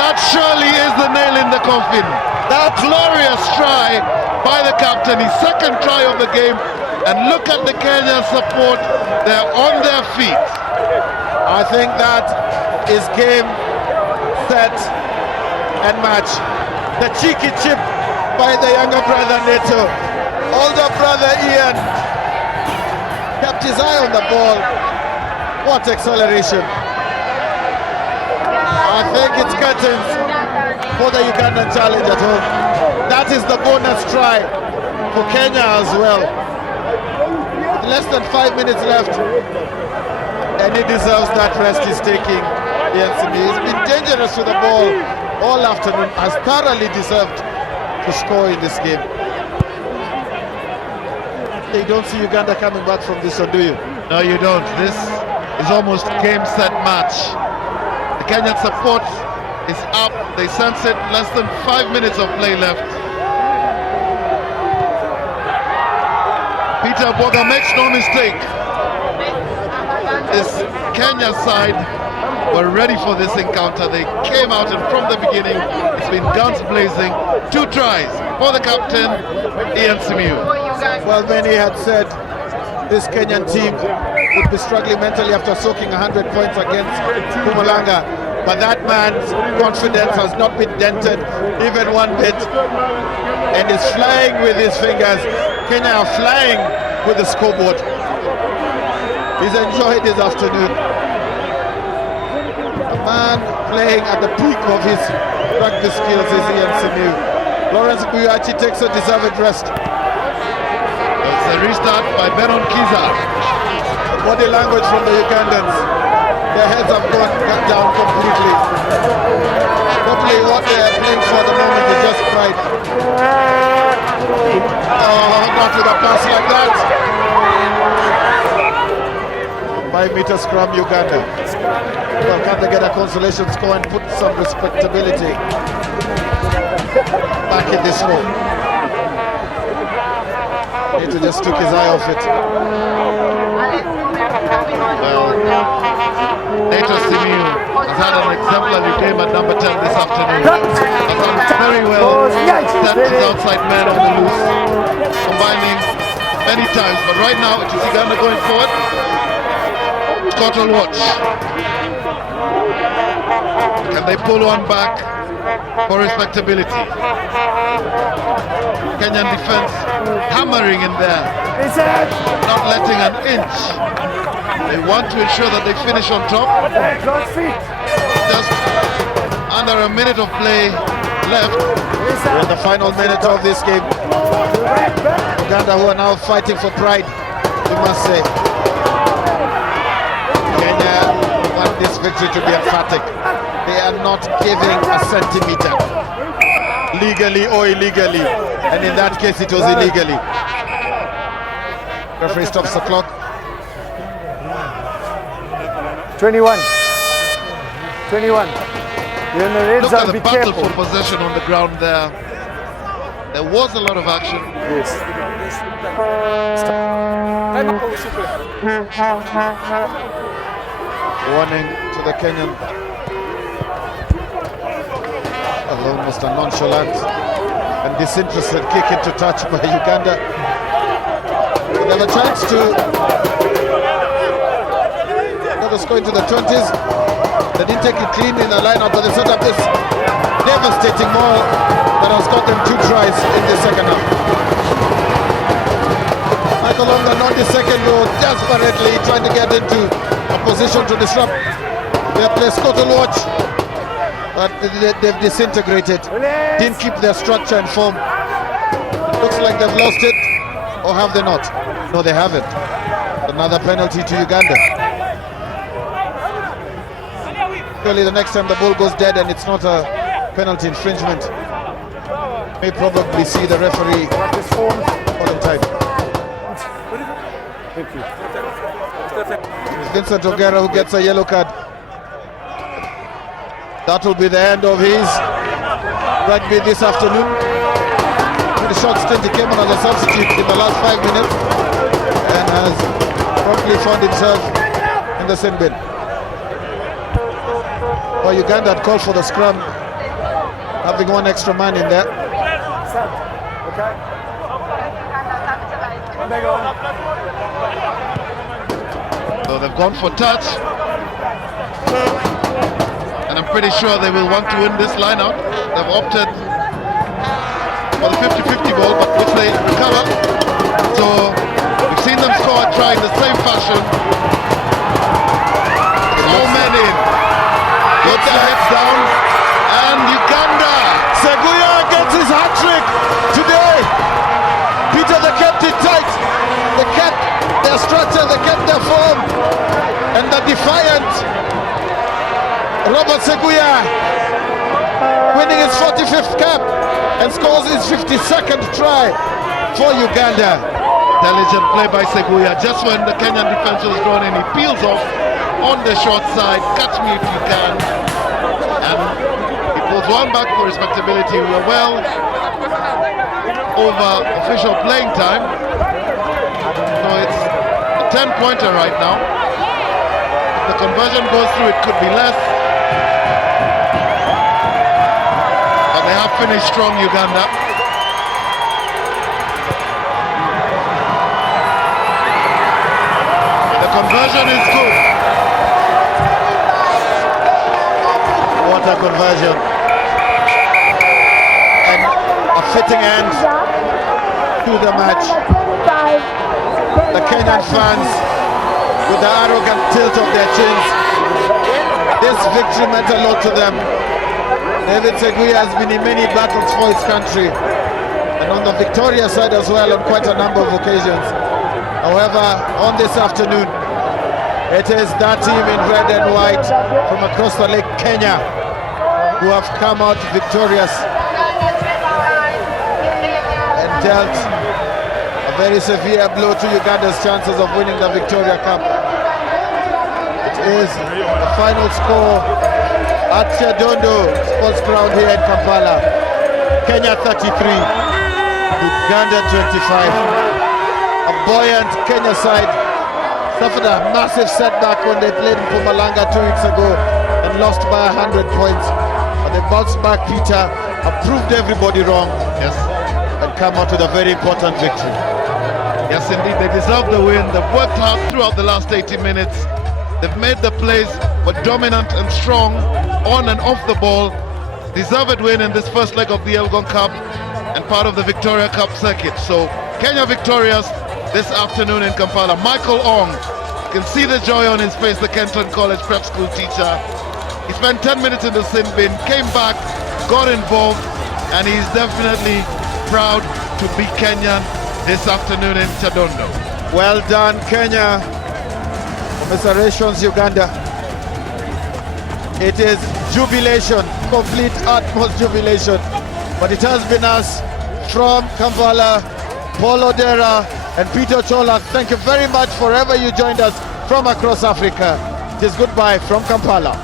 that surely is the nail in the coffin. That glorious try by the captain, his second try of the game, and look at the Kenyan support. They're on their feet. I think that is game, set, and match. The cheeky chip by the younger brother Neto. Older brother Ian kept his eye on the ball. What acceleration. I think it's curtains for the Ugandan challenge at home. That is the bonus try for Kenya as well. Less than 5 minutes left, and he deserves that rest he's taking. Yes, he's been dangerous with the ball all afternoon, has thoroughly deserved to score in this game. You don't see Uganda coming back from this one, do you? No, you don't. This is almost game, set, match. The Kenyan support is up. They sense it. Less than 5 minutes of play left. Peter Boga makes no mistake. This Kenya side were ready for this encounter. They came out and from the beginning it's been guns blazing. 2 tries for the captain, Ian Simiyu. Well, many had said this Kenyan team would be struggling mentally after soaking 100 points against Pumalanga, but that man's confidence has not been dented even one bit, and is flying with his fingers. Kenya are flying with the scoreboard. He's enjoyed his afternoon. A man playing at the peak of his rugby skills is Ian Simiyu. Lawrence Buyachi takes a deserved rest. It's a restart by Benon Kiza. Body language from the Ugandans. Their heads have gone down completely. Probably what they are playing for at the moment is just pride. Oh, not with a pass like that. 5-meter scrum, Uganda. Well, can they get a consolation score and put some respectability back in this row? He just took his eye off it. Well, Nato Simiyu has had an exemplary game at number 10 this afternoon. Has done very well, stepped his outside man on the loose, combining many times, but right now it is Uganda going forward. Scott will watch. Can they pull one back for respectability? Kenyan defense hammering in there, not letting an inch. They want to ensure that they finish on top. Just under a minute of play left. We're in the final minute of this game. Uganda, who are now fighting for pride, we must say. Kenya want this victory to be emphatic. They are not giving a centimeter, legally or illegally, and in that case it was illegally. Referee stops the clock. 21. 21. You're in the red Look zone, at the be battle careful. for possession on the ground there. There was a lot of action. Yes. Warning to the Kenyan. Almost a nonchalant and disinterested kick into touch by Uganda. They have a chance to another score into the 20s. They didn't take it clean in the lineup, but they set up this devastating maul that has got them 2 tries in the second half. Michael Longa on the second row, desperately trying to get into a position to disrupt their play. Scott will watch, but they've disintegrated. Didn't keep their structure and form. Looks like they've lost it, or have they not? No, they haven't. Another penalty to Uganda. Surely the next time the ball goes dead and it's not a penalty infringement, may probably see the referee on time. Thank you. It's Vincent Ogera who gets a yellow card. That will be the end of his rugby this afternoon. With a short stint, he came on as a substitute in the last 5 minutes and has promptly found himself in the sin bin. Well, Uganda had called for the scrum, having 1 extra man in there. So they've gone for touch. And I'm pretty sure they will want to win this lineup. They've opted for the 50-50 ball, but which they recover. So we've seen them score a try in the same fashion. All men in. Put their heads down. And Uganda. Seguya gets his hat-trick today. Peter, they kept it tight. They kept their structure, they kept their form. And the defiant Robert Seguya winning his 45th cap and scores his 52nd try for Uganda. Intelligent play by Seguya. Just when the Kenyan defense was drawn in, he peels off on the short side. Catch me if you can. And he pulls one back for respectability. We are well over official playing time. 10-pointer right now. If the conversion goes through, it could be less. But they have finished strong, Uganda. The conversion is good. What a conversion. And a fitting end to the match. The Kenyan fans with the arrogant tilt of their chins. This victory meant a lot to them. David Seguya has been in many battles for his country, and on the Victoria side as well on quite a number of occasions. However, on this afternoon, it is that team in red and white from across the lake, Kenya, who have come out victorious and dealt a very severe blow to Uganda's chances of winning the Victoria Cup. It is the final score at Kyadondo Sports Ground here in Kampala. Kenya 33, Uganda 25. A buoyant Kenya side suffered a massive setback when they played in Pumalanga 2 weeks ago and lost by 100 points. But they bounced back, Peter, have proved everybody wrong. Yes. And come out with a very important victory. Yes, indeed, they deserve the win. They've worked hard throughout the last 80 minutes. They've made the plays, were dominant and strong on and off the ball. Deserved win in this first leg of the Elgon Cup and part of the Victoria Cup circuit. So Kenya victorious this afternoon in Kampala. Michael Ong, you can see the joy on his face, the Kenton College prep school teacher. He spent 10 minutes in the sin bin, came back, got involved, and he's definitely proud to be Kenyan this afternoon in Kyadondo. Well done, Kenya. Commiserations, Uganda. It is jubilation, complete utmost jubilation. But it has been us from Kampala, Paul Odera and Peter Chola. Thank you very much for ever you joined us from across Africa. It is goodbye from Kampala.